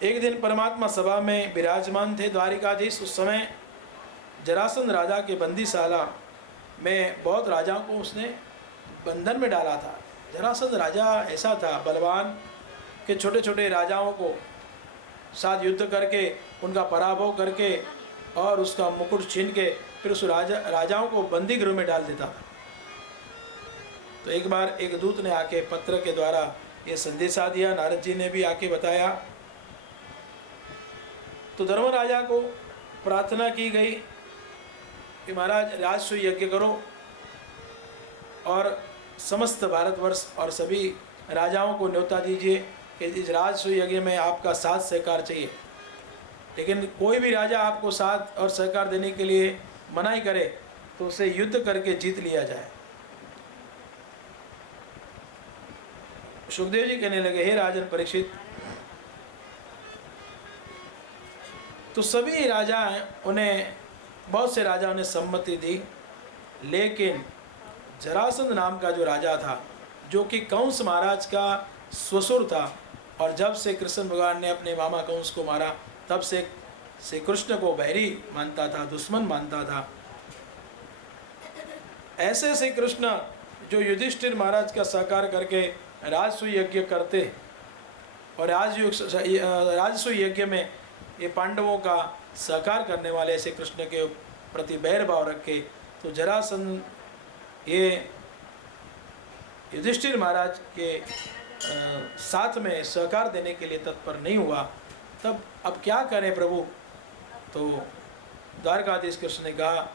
एक दिन परमात्मा सभा में विराजमान थे द्वारिकाधीश। उस समय जरासंध राजा के बंदीशाला में बहुत राजाओं को उसने बंधन में डाला था। जरासंध राजा ऐसा था बलवान कि छोटे छोटे राजाओं को साथ युद्ध करके उनका पराभव करके और उसका मुकुट छीन के फिर उस राजाओं को बंदी गृह में डाल देता था। तो एक बार एक दूत ने आके पत्र के द्वारा ये संदेशा दिया, नारद जी ने भी आके बताया। तो धर्मराजा को प्रार्थना की गई कि महाराज राजसूय यज्ञ करो और समस्त भारतवर्ष और सभी राजाओं को न्योता दीजिए कि इस राजसूय यज्ञ में आपका साथ सहकार चाहिए। लेकिन कोई भी राजा आपको साथ और सहकार देने के लिए मनाही करे तो उसे युद्ध करके जीत लिया जाए। सुखदेव जी कहने लगे, हे राजन परीक्षित, तो सभी राजा उन्हें बहुत से राजाओं ने सम्मति दी, लेकिन जरासंध नाम का जो राजा था जो कि कंस महाराज का ससुर था और जब से कृष्ण भगवान ने अपने मामा कंस को मारा तब से श्री कृष्ण को बैरी मानता था, दुश्मन मानता था। ऐसे श्री कृष्ण जो युधिष्ठिर महाराज का सहकार करके राजसूय यज्ञ करते और राजसूय यज्ञ में ये पांडवों का सहकार करने वाले ऐसे कृष्ण के प्रति बैर भाव रखे, तो जरासंध ये युधिष्ठिर महाराज के साथ में सहकार देने के लिए तत्पर नहीं हुआ। तब अब क्या करें प्रभु? तो द्वारकाधीश कृष्ण ने कहा,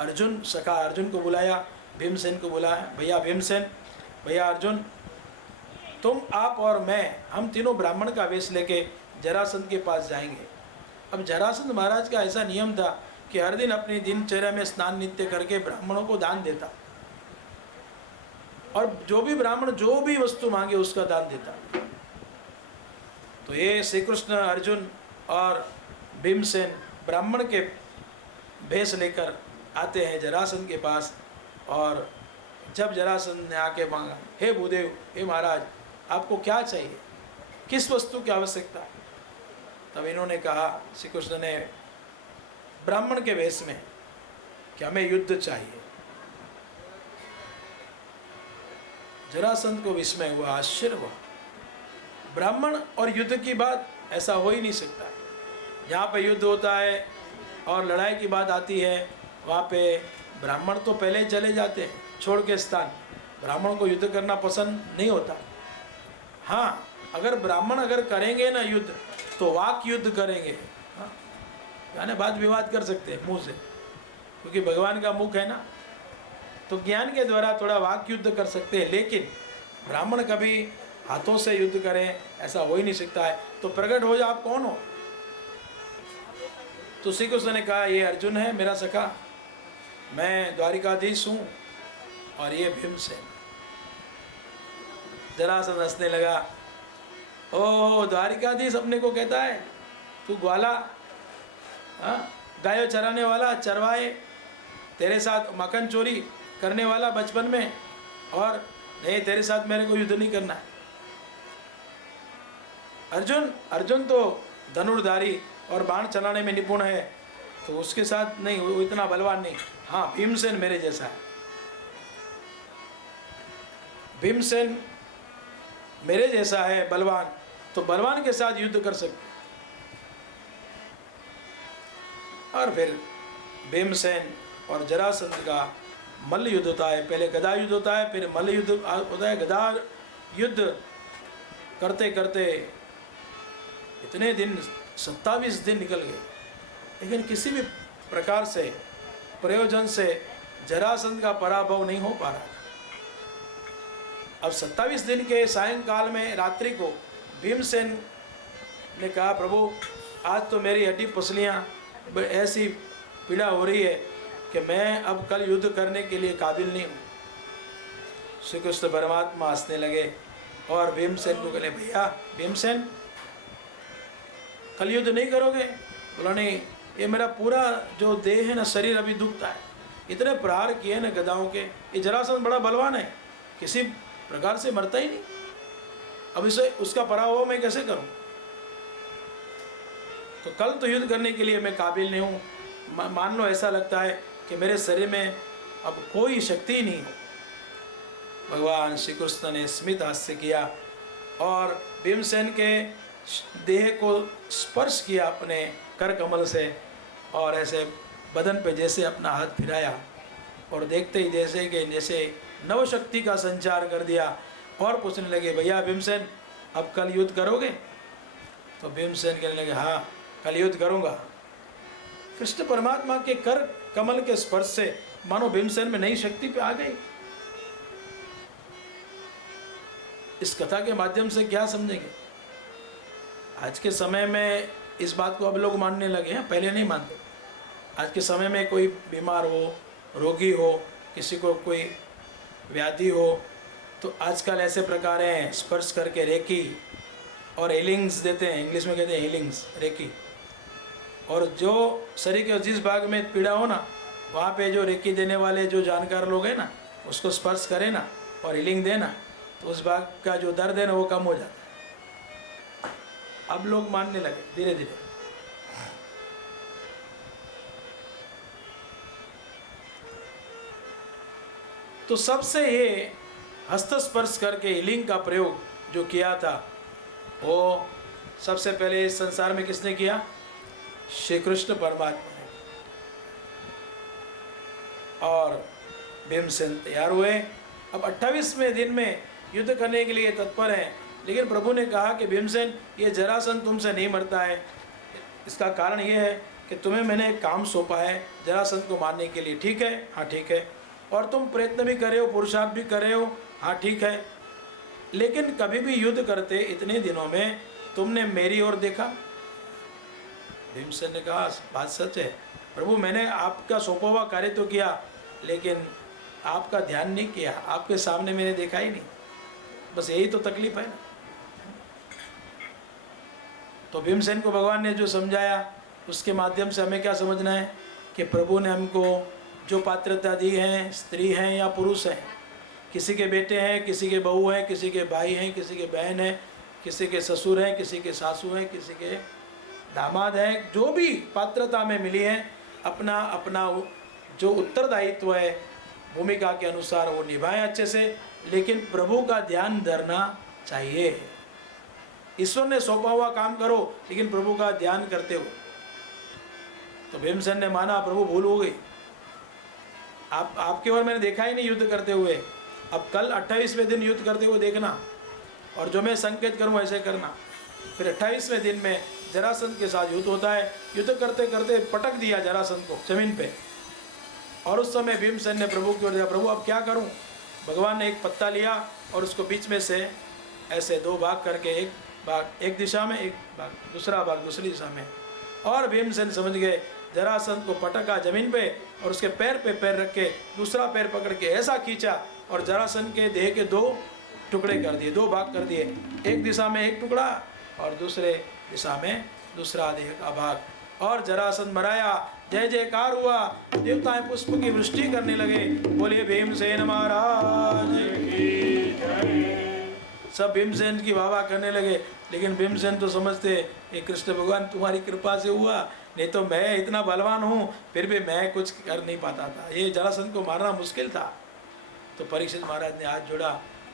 अर्जुन सखा अर्जुन को बुलाया, भीमसेन को बुलाया, भैया भीमसेन, भैया अर्जुन, तुम आप और मैं हम तीनों ब्राह्मण का वेश लेके जरासंध के पास जाएंगे। अब जरासंध महाराज का ऐसा नियम था कि हर दिन अपनी दिनचर्या में स्नान नित्य करके ब्राह्मणों को दान देता और जो भी ब्राह्मण जो भी वस्तु मांगे उसका दान देता। तो ये श्री कृष्ण अर्जुन और भीमसेन ब्राह्मण के भेष लेकर आते हैं जरासंध के पास। और जब जरासंध ने आके मांगा, हे भूदेव, हे महाराज, आपको क्या चाहिए, किस वस्तु की आवश्यकता? तब इन्होंने कहा, श्री कृष्ण ने ब्राह्मण के वेश में, कि हमें युद्ध चाहिए। जरासंध को विस्मय हुआ, आश्चर्य हुआ। ब्राह्मण और युद्ध की बात, ऐसा हो ही नहीं सकता। जहाँ पे युद्ध होता है और लड़ाई की बात आती है वहाँ पे ब्राह्मण तो पहले ही चले जाते हैं छोड़ के स्थान। ब्राह्मण को युद्ध करना पसंद नहीं होता। हाँ, अगर ब्राह्मण अगर करेंगे ना युद्ध तो वाक युद्ध करेंगे। हाँ, यानी वाद विवाद कर सकते हैं मुँह से, क्योंकि भगवान का मुख है ना, तो ज्ञान के द्वारा थोड़ा वाक युद्ध कर सकते हैं। लेकिन ब्राह्मण कभी हाथों से युद्ध करें ऐसा हो ही नहीं सकता है। तो प्रकट हो जाओ, आप कौन हो? तो श्री कृष्ण ने कहा, ये अर्जुन है मेरा सखा, मैं द्वारिकाधीश हूँ और ये भीमसेन। जरासंध हंसने लगा, ओ द्वारिकाधीश अपने को कहता है, तू ग्वाला, हाँ, गायों चराने वाला, चरवाए, तेरे साथ मक्खन चोरी करने वाला बचपन में, और नहीं तेरे साथ मेरे को युद्ध नहीं करना है। अर्जुन तो धनुर्धारी और बाण चलाने में निपुण है, तो उसके साथ नहीं, वो इतना बलवान नहीं। हाँ, भीमसेन मेरे जैसा है, भीमसेन मेरे जैसा है बलवान, तो बलवान के साथ युद्ध कर सकते। और फिर भीमसेन और जरासंध का मल्ल युद्ध होता है। पहले गदा युद्ध होता है, फिर मल्ल युद्ध होता है। गदा युद्ध करते करते इतने दिन 27 दिन निकल गए, लेकिन किसी भी प्रकार से प्रयोजन से जरासंध का पराभव नहीं हो पा रहा। अब 27 दिन के सायंकाल में रात्रि को भीमसेन ने कहा, प्रभु आज तो मेरी हड्डी पसलियाँ ऐसी पीड़ा हो रही है कि मैं अब कल युद्ध करने के लिए काबिल नहीं हूँ। श्री कृष्ण परमात्मा हंसने लगे और भीमसेन को कहले, भैया भीमसेन, कल युद्ध नहीं करोगे? बोला, नहीं, ये मेरा पूरा जो देह है ना, शरीर अभी दुखता है। इतने प्रहार किए ना गदाओं के, ये जरासंध बड़ा बलवान है, किसी प्रकार से मरता ही नहीं। अब इसे उसका पराभव मैं कैसे करूं? तो कल तो युद्ध करने के लिए मैं काबिल नहीं हूँ, मान लो ऐसा लगता है कि मेरे शरीर में अब कोई शक्ति ही नहीं हो। भगवान श्री कृष्ण ने स्मित हास्य किया और भीमसेन के देह को स्पर्श किया अपने कर कमल से, और ऐसे बदन पे जैसे अपना हाथ फिराया और देखते ही जैसे नवशक्ति का संचार कर दिया और पूछने लगे, भैया भीमसेन अब कल युद्ध करोगे? तो भीमसेन कहने लगे, हाँ कल युद्ध करूँगा। कृष्ण परमात्मा के कर कमल के स्पर्श से मानो भीमसेन में नई शक्ति पे आ गई। इस कथा के माध्यम से क्या समझेंगे? आज के समय में इस बात को अब लोग मानने लगे हैं, पहले नहीं मानते। आज के समय में कोई बीमार हो, रोगी हो, किसी को कोई व्याधि हो, तो आजकल ऐसे प्रकार हैं, स्पर्श करके रेकी और हीलिंग्स देते हैं, इंग्लिश में कहते हैं हीलिंग्स, रेकी। और जो शरीर के जिस भाग में पीड़ा हो ना, वहाँ पे जो रेकी देने वाले जो जानकार लोग हैं ना, उसको स्पर्श करें ना और हीलिंग देना, तो उस भाग का जो दर्द है ना वो कम हो जाता है। अब लोग मानने लगे धीरे धीरे। तो सबसे ये हस्त स्पर्श करके हीलिंग का प्रयोग जो किया था, वो सबसे पहले इस संसार में किसने किया? श्री कृष्ण परमात्मा ने। और भीमसेन तैयार हुए, अब 28वें दिन में युद्ध करने के लिए तत्पर हैं। लेकिन प्रभु ने कहा कि भीमसेन, ये जरासंध तुमसे नहीं मरता है। इसका कारण ये है कि तुम्हें मैंने एक काम सौंपा है जरासंध को मारने के लिए, ठीक है? हाँ ठीक है। और तुम प्रयत्न भी कर रहे हो, पुरुषार्थ भी कर रहे हो, हाँ ठीक है। लेकिन कभी भी युद्ध करते इतने दिनों में तुमने मेरी ओर देखा? भीमसेन ने कहा, बात सच है प्रभु, मैंने आपका सौंपा हुआ कार्य तो किया, लेकिन आपका ध्यान नहीं किया, आपके सामने मैंने देखा ही नहीं। बस यही तो तकलीफ है ना। तो भीमसेन को भगवान ने जो समझाया, उसके माध्यम से हमें क्या समझना है कि प्रभु ने हमको जो पात्रता दी है, स्त्री हैं या पुरुष हैं, किसी के बेटे हैं, किसी के बहू हैं, किसी के भाई हैं, किसी के बहन हैं, किसी के ससुर हैं, किसी के सासू हैं, किसी के दामाद हैं, जो भी पात्रता में मिली है, अपना अपना जो उत्तरदायित्व है भूमिका के अनुसार वो निभाएं अच्छे से, लेकिन प्रभु का ध्यान धरना चाहिए। ईश्वर ने सौंपा हुआ काम करो, लेकिन प्रभु का ध्यान करते हो। तो भीमसेन ने माना, प्रभु भूल हो गई, आपके ओर मैंने देखा ही नहीं युद्ध करते हुए। अब कल 28वें दिन युद्ध करते हुए देखना, और जो मैं संकेत करूँ ऐसे करना। फिर 28वें दिन में जरासंध के साथ युद्ध होता है। युद्ध करते करते पटक दिया जरासंध को जमीन पे, और उस समय भीमसेन ने प्रभु की ओर देखा, प्रभु अब क्या करूं? भगवान ने एक पत्ता लिया और उसको बीच में से ऐसे दो भाग करके, एक भाग एक दिशा में, एक भाग दूसरा भाग दूसरी दिशा में, और भीमसेन समझ गए, जरासंध को पटका जमीन पे और उसके पैर पे पैर रख के दूसरा पैर पकड़ के ऐसा खींचा और जरासंध के देह के 2 टुकड़े कर दिए, 2 भाग कर दिए। एक दिशा में एक टुकड़ा और दूसरे दिशा में दूसरा देह का भाग, और जरासंध मराया। जय जयकार हुआ, देवताएं पुष्प की वृष्टि करने लगे। बोलिए भीमसेन महाराज की जय। सब भीमसेन की वाह वाह करने लगे। लेकिन भीमसेन तो समझते ये कृष्ण भगवान तुम्हारी कृपा से हुआ, नहीं तो मैं इतना बलवान हूँ फिर भी मैं कुछ कर नहीं पाता था, ये जरासंध को मारना मुश्किल था। तो परीक्षित महाराज ने हाथ जोड़ा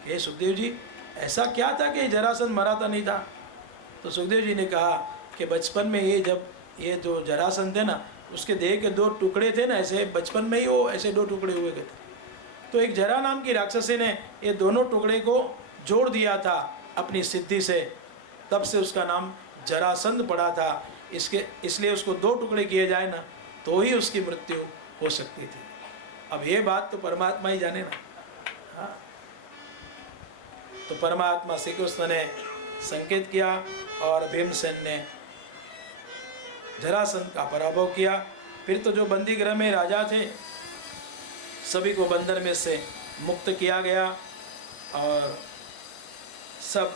कि हे सुखदेव जी, ऐसा क्या था कि जरासंध मराता नहीं था? तो सुखदेव जी ने कहा कि बचपन में ये जब ये जो जरासंध थे ना, उसके देह के 2 टुकड़े थे ना, ऐसे बचपन में ही वो ऐसे 2 टुकड़े हुए थे। तो एक जरा नाम की राक्षसी ने ये दोनों टुकड़े को जोड़ दिया था अपनी सिद्धि से, तब से उसका नाम जरासंध पड़ा था। इसलिए उसको 2 टुकड़े किए जाए ना तो ही उसकी मृत्यु हो सकती थी। अब ये बात तो परमात्मा ही जाने ना। हाँ, तो परमात्मा श्री कृष्ण ने संकेत किया और भीमसेन ने जरासंध का पराभव किया। फिर तो जो बंदी गृह में राजा थे सभी को बंधन में से मुक्त किया गया और सब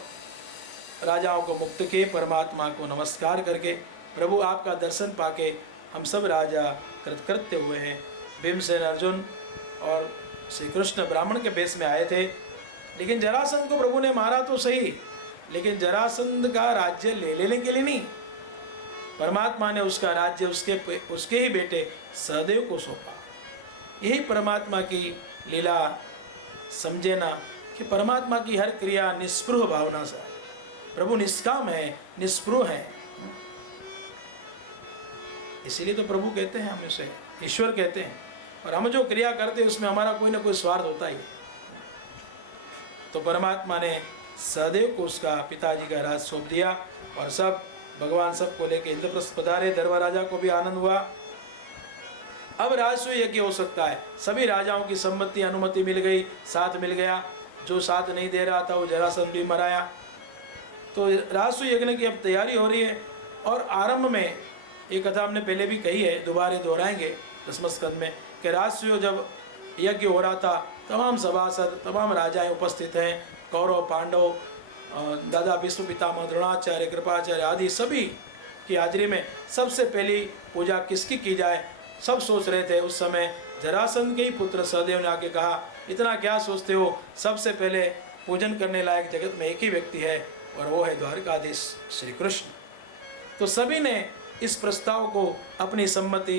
राजाओं को मुक्त किए। परमात्मा को नमस्कार करके, प्रभु आपका दर्शन पाके हम सब राजा कृतकृत्य हुए हैं। भीमसेन अर्जुन और श्री कृष्ण ब्राह्मण के भेष में आए थे, लेकिन जरासंध को प्रभु ने मारा तो सही, लेकिन जरासंध का राज्य ले लेने के लिए नहीं, परमात्मा ने उसका राज्य उसके ही बेटे सहदेव को सौंपा। यही परमात्मा की लीला समझे ना कि परमात्मा की हर क्रिया निस्पृह भावना से है। प्रभु निष्काम है, निस्पृह है। इसीलिए तो प्रभु कहते हैं, हम इसे ईश्वर कहते हैं। और हम जो क्रिया करते हैं उसमें हमारा कोई ना कोई स्वार्थ होता ही है। तो परमात्मा ने सहदेव को उसका पिताजी का राज सौंप दिया और सब भगवान सबको लेके इंद्रप्रस्थ पधारे। धर्मराजा को भी आनंद हुआ। अब राजसूय यज्ञ हो सकता है। सभी राजाओं की सम्मति अनुमति मिल गई, साथ मिल गया। जो साथ नहीं दे रहा था वो जरासंध भी मराया। तो राजसूय यज्ञ की अब तैयारी हो रही है। और आरंभ में ये कथा हमने पहले भी कही है, दोबारा दोहराएंगे 10वें स्कंद में, कि राजसूय जब यज्ञ हो रहा था तमाम सभासद, तमाम राजाएं उपस्थित हैं। कौरव, पांडव, दादा भीष्म पितामह, द्रोणाचार्य, कृपाचार्य आदि सभी की हाजिरी में सबसे पहली पूजा किसकी की जाए सब सोच रहे थे। उस समय जरासंध के ही पुत्र सहदेव ने आके कहा, इतना क्या सोचते हो, सबसे पहले पूजन करने लायक जगत में एक ही व्यक्ति है और वो है द्वारकाधीश श्री कृष्ण। तो सभी ने इस प्रस्ताव को अपनी सम्मति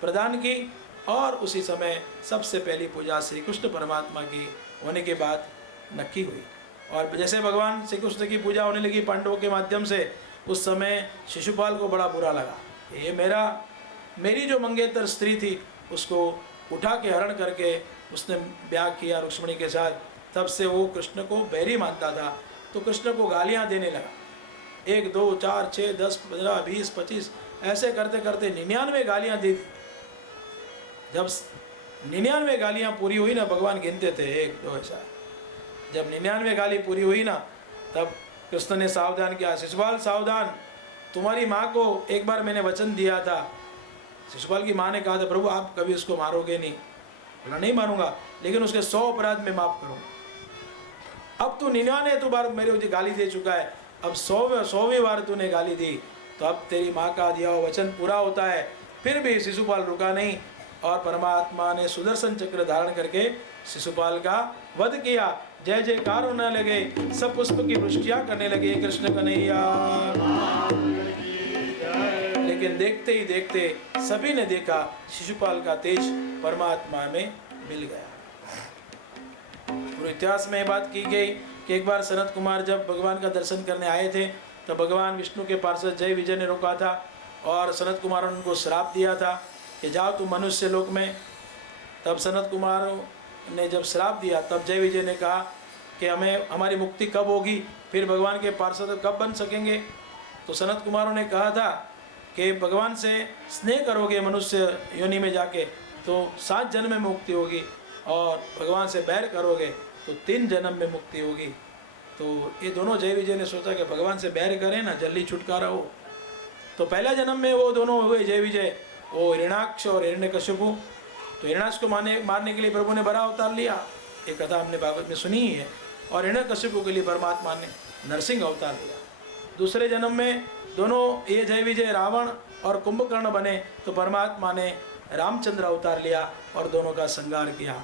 प्रदान की और उसी समय सबसे पहली पूजा श्री कृष्ण परमात्मा की होने के बाद नक्की हुई। और जैसे भगवान श्री कृष्ण की पूजा होने लगी पांडवों के माध्यम से, उस समय शिशुपाल को बड़ा बुरा लगा। ये मेरी जो मंगेतर स्त्री थी उसको उठा के हरण करके उसने ब्याह किया रुक्मिणी के साथ। तब से वो कृष्ण को बैरी मानता था। तो कृष्ण को गालियाँ देने लगा। 1, 2, 4, 6, 10, 15, 20, 25 ऐसे करते करते 99 गालियाँ दी। जब 99 गालियाँ पूरी हुई ना, भगवान गिनते थे 1, 2 ऐसा। जब 99 गाली पूरी हुई ना, तब कृष्ण ने सावधान किया, शिशुपाल सावधान, तुम्हारी माँ को एक बार मैंने वचन दिया था। शिशुपाल की माँ ने कहा था, प्रभु आप कभी उसको मारोगे नहीं। बोला नहीं मारूंगा, लेकिन उसके 100 अपराध में माफ करूँगा। अब तू 99 बार मेरे मुझे गाली दे चुका है, अब 100वीं बार तूने गाली दी, तो अब तेरी माँ का दिया हुआ वचन पूरा होता है। फिर भी शिशुपाल रुका नहीं और परमात्मा ने सुदर्शन चक्र धारण करके शिशुपाल का वध किया। जय जयकार होने लगे, सब पुष्प की वृष्टियाँ करने लगे, कृष्ण कन्हैया। लेकिन देखते ही देखते सभी ने देखा शिशुपाल का तेज परमात्मा में मिल गया। पूरे इतिहास में ये बात की गई कि एक बार सनत कुमार जब भगवान का दर्शन करने आए थे तो भगवान विष्णु के पार्षद जय विजय ने रोका था और सनत कुमार ने उनको श्राप दिया था कि जाओ तुम मनुष्य लोक में। तब सनत कुमार ने जब श्राप दिया तब जय विजय ने कहा कि हमारी मुक्ति कब होगी, फिर भगवान के पार्षद कब बन सकेंगे। तो सनत कुमारों ने कहा था कि भगवान से स्नेह करोगे मनुष्य योनि में जाके तो 7 जन्म में मुक्ति होगी, और भगवान से बैर करोगे तो 3 जन्म में मुक्ति होगी। तो ये दोनों जय विजय ने सोचा कि भगवान से बैर करें ना, जल्दी छुटकारा हो। तो पहला जन्म में वो दोनों हुए जय विजय, वो हिरण्याक्ष और हिरण्यकशिपु। तो हिरण्याक्ष को मारने के लिए प्रभु ने बड़ा अवतार लिया, ये कथा हमने भागवत में सुनी ही है। और हिरण्यकशिपु के लिए परमात्मा ने नरसिंह अवतार लिया। दूसरे जन्म में दोनों ये जय विजय रावण और कुंभकर्ण बने, तो परमात्मा ने रामचंद्र अवतार लिया और दोनों का संहार किया।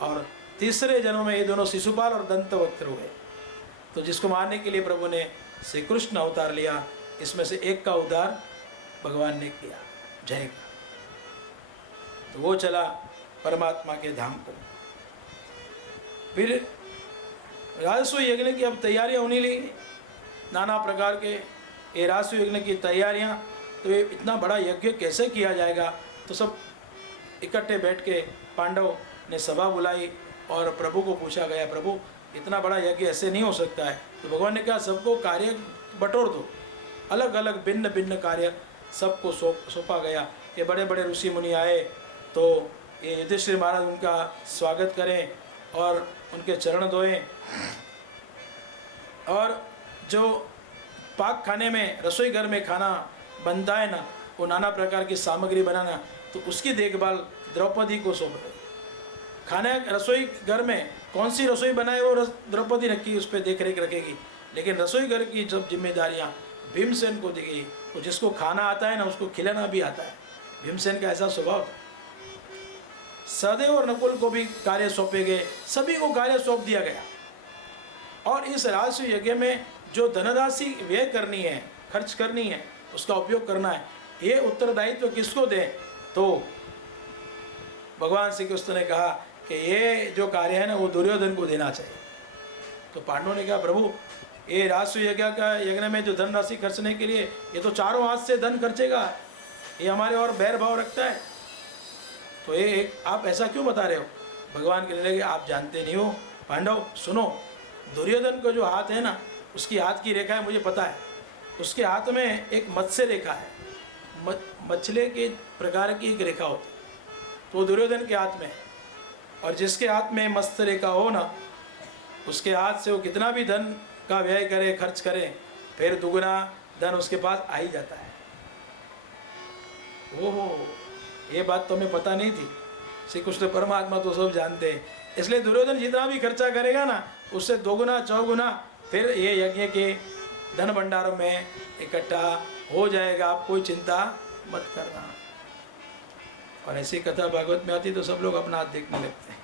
और तीसरे जन्म में ये दोनों शिशुपाल और दंतवक्त्र हुए। तो जिसको मारने के लिए प्रभु ने श्री कृष्ण अवतार लिया, इसमें से एक का उद्धार भगवान ने किया, जय का। तो वो चला परमात्मा के धाम को। फिर राजसूय यज्ञ की अब तैयारियां होने लगी, नाना प्रकार के ये राजसूय यज्ञ की तैयारियां। तो ये इतना बड़ा यज्ञ कैसे किया जाएगा, तो सब इकट्ठे बैठ के पांडव ने सभा बुलाई और प्रभु को पूछा गया, प्रभु इतना बड़ा यज्ञ ऐसे नहीं हो सकता है। तो भगवान ने कहा सबको कार्य बटोर दो, अलग अलग भिन्न भिन्न कार्य सबको सौंपा गया। कि बड़े बड़े ऋषि मुनि आए तो ये युधिष्ठिर महाराज उनका स्वागत करें और उनके चरण धोएं। और जो पाक खाने में रसोई घर में खाना बनता है ना, वो नाना प्रकार की सामग्री बनाना, तो उसकी देखभाल द्रौपदी को सौंप गई। खाने रसोई घर में कौन सी रसोई बनाए वो द्रौपदी नक्की उस पर देख रेख रखेगी, लेकिन रसोई घर की सब जिम्मेदारियाँ भीमसेन को दी गई। तो जिसको खाना आता है ना उसको खिलाना भी आता है, भीमसेन का ऐसा स्वभाव था। सहदेव और नकुल को भी कार्य सौंपे गए, सभी को कार्य सौंप दिया गया। और इस राजसूय यज्ञ में जो धनराशि व्यय करनी है, खर्च करनी है, उसका उपयोग करना है। ये उत्तरदायित्व किसको दें? तो भगवान श्री कृष्ण ने कहा कि ये जो कार्य है ना वो दुर्योधन को देना चाहिए। तो पांडवों ने कहा प्रभु ये राष्ट्र यज्ञ में जो धन राशि खर्चने के लिए ये तो चारों हाथ से धन खर्चेगा, ये हमारे और बैर भाव रखता है, तो ये आप ऐसा क्यों बता रहे हो? भगवान कहने लगे आप जानते नहीं हो पांडव, सुनो, दुर्योधन को जो हाथ है ना उसकी हाथ की रेखा है मुझे पता है। उसके हाथ में एक मत्स्य रेखा है, मछली के प्रकार की एक रेखा होती है, तो दुर्योधन के हाथ में है। और जिसके हाथ में मत्स्य रेखा हो ना उसके हाथ से वो कितना भी धन का व्यय करे, खर्च करे, फिर दुगुना धन उसके पास आ ही जाता है। ओहो, ये बात तो हमें पता नहीं थी। श्री कृष्ण परमात्मा तो सब जानते हैं, इसलिए दुर्योधन जितना भी खर्चा करेगा ना उससे दोगुना चौगुना फिर ये यज्ञ के धन भंडारों में इकट्ठा हो जाएगा, आप कोई चिंता मत करना। और ऐसी कथा भागवत में आती तो सब लोग अपना हाथ देखने लगते हैं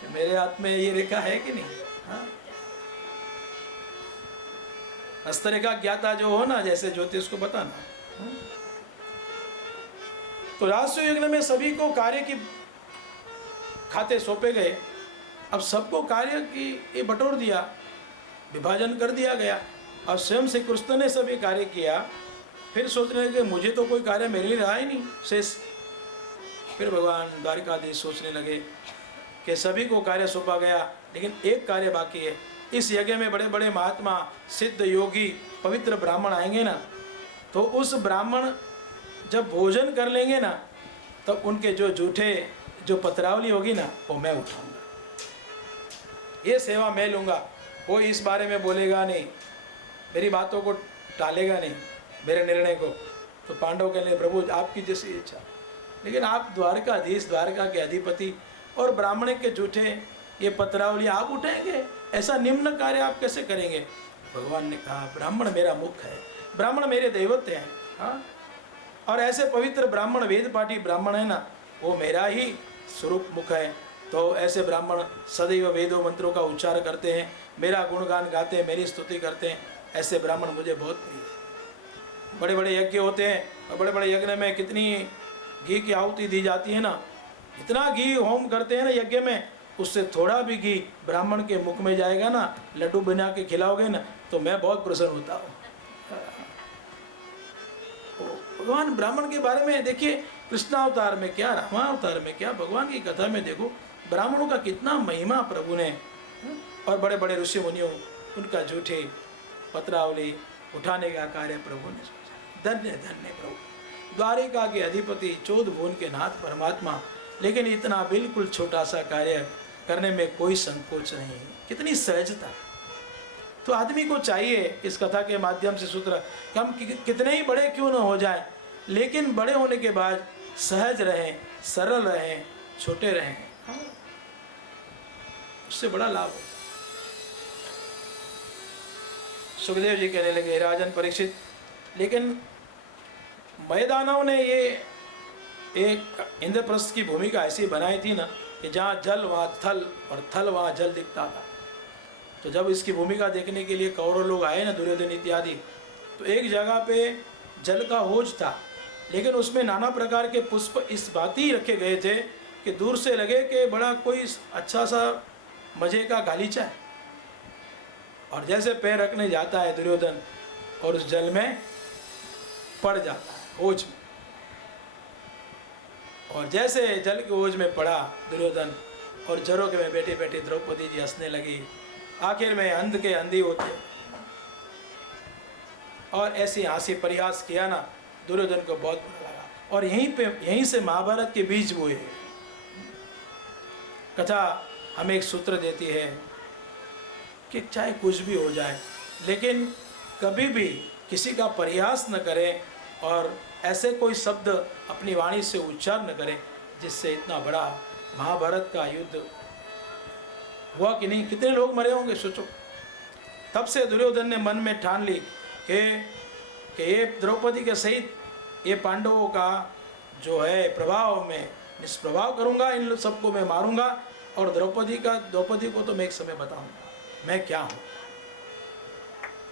कि मेरे हाथ में ये रेखा है कि नहीं। हाँ, हस्तरेखा ज्ञाता जो हो ना, जैसे ज्योतिष को बताना। तो राष्ट्र यज्ञ में सभी को कार्य की खाते सौंपे गए। अब सबको कार्य की ये बटोर दिया, विभाजन कर दिया गया। और स्वयं श्री कृष्ण ने सभी कार्य किया। फिर सोचने लगे मुझे तो कोई कार्य मेरे लिए रहा ही नहीं शेष। फिर भगवान द्वारिकाधीश सोचने लगे कि सभी को कार्य सौंपा गया लेकिन एक कार्य बाकी है। इस यज्ञ में बड़े बड़े महात्मा, सिद्ध, योगी, पवित्र ब्राह्मण आएंगे ना, तो उस ब्राह्मण जब भोजन कर लेंगे ना तब उनके जो जूठे जो पत्रावली होगी ना वो मैं उठाऊंगा, ये सेवा मैं लूँगा। कोई इस बारे में बोलेगा नहीं, मेरी बातों को टालेगा नहीं, मेरे निर्णय को। तो पांडव के लिए प्रभु आपकी जैसी इच्छा, लेकिन आप द्वारकाधीश, द्वारका के अधिपति और ब्राह्मण के जूठे ये पत्रावली आप उठाएंगे? ऐसा निम्न कार्य आप कैसे करेंगे? भगवान ने कहा ब्राह्मण मेरा मुख है, ब्राह्मण मेरे दैवत्य हैं। हाँ, और ऐसे पवित्र ब्राह्मण, वेद पाठी ब्राह्मण है ना, वो मेरा ही स्वरूप मुख है। तो ऐसे ब्राह्मण सदैव वेदों मंत्रों का उच्चार करते हैं, मेरा गुणगान गाते हैं, मेरी स्तुति करते हैं। ऐसे ब्राह्मण मुझे बहुत प्रिय है। बड़े बड़े यज्ञ होते हैं और बड़े बड़े यज्ञ में कितनी घी की आहुति दी जाती है ना, इतना घी होम करते हैं ना यज्ञ में, उससे थोड़ा भी घी ब्राह्मण के मुख में जाएगा ना, लड्डू बना के खिलाओगे ना, तो मैं बहुत प्रसन्न होता हूँ। भगवान ब्राह्मण के बारे में देखिए, कृष्णावतार में क्या, रामावतार में क्या, भगवान की कथा में देखो ब्राह्मणों का कितना महिमा प्रभु ने। और बड़े बड़े ऋषि मुनियों उनका जूठे पत्रावली उठाने का कार्य प्रभु ने सोचा। धन्य धन्य प्रभु, द्वारिका के अधिपति, चौद भुवन के नाथ परमात्मा, लेकिन इतना बिल्कुल छोटा सा कार्य करने में कोई संकोच नहीं, कितनी सहजता। तो आदमी को चाहिए इस कथा के माध्यम से सूत्र, हम कितने ही बड़े क्यों न हो जाए, लेकिन बड़े होने के बाद सहज रहें, सरल रहें, छोटे रहें, उससे बड़ा लाभ हो। सुखदेव जी कहने लगे राजन परीक्षित, लेकिन मैदानों ने ये एक इंद्रप्रस्थ की भूमिका ऐसी बनाई थी ना कि जहाँ जल वहाँ थल और थल वहाँ जल दिखता था। तो जब इसकी भूमिका देखने के लिए कौरव लोग आए ना, दुर्योधन इत्यादि, तो एक जगह पे जल का होज था, लेकिन उसमें नाना प्रकार के पुष्प इस बात ही रखे गए थे कि दूर से लगे कि बड़ा कोई अच्छा सा मज़े का गालीचा है। और जैसे पैर रखने जाता है दुर्योधन और उस जल में पड़ जाता है, होज में। और जैसे जल के ओज में पड़ा दुर्योधन और झरोखे में बैठे बैठे द्रौपदी जी हंसने लगी। आखिर में अंध के अंधी होते, और ऐसी हंसी परिहास किया ना, दुर्योधन को बहुत बुरा लगा। और यहीं से महाभारत के बीज बोए। कथा हमें एक सूत्र देती है कि चाहे कुछ भी हो जाए, लेकिन कभी भी किसी का परिहास न करें और ऐसे कोई शब्द अपनी वाणी से उच्चार न करें जिससे इतना बड़ा महाभारत का युद्ध हुआ कि नहीं, कितने लोग मरे होंगे सोचो। तब से दुर्योधन ने मन में ठान ली कि ये द्रौपदी के सहित ये पांडवों का जो है प्रभाव में निष्प्रभाव करूँगा, इन सबको मैं मारूंगा, और द्रौपदी को तो मैं एक समय बताऊंगा मैं क्या हूँ।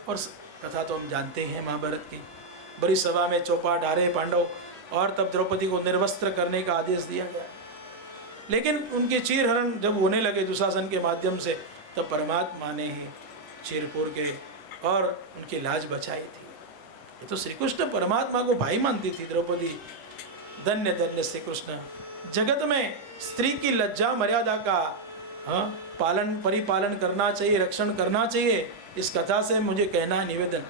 और कथा तो हम जानते ही हैं महाभारत की। बड़ी सभा में चौपाट आ रहे पांडव, और तब द्रौपदी को निर्वस्त्र करने का आदेश दिया गया। लेकिन उनके चीरहरण जब होने लगे दुशासन के माध्यम से, तब परमात्मा ने ही चीरपुर के और उनकी लाज बचाई थी। ये तो श्री कृष्ण परमात्मा को भाई मानती थी द्रौपदी। धन्य धन्य श्री कृष्ण। जगत में स्त्री की लज्जा मर्यादा का पालन परिपालन करना चाहिए, रक्षण करना चाहिए। इस कथा से मुझे कहना निवेदन।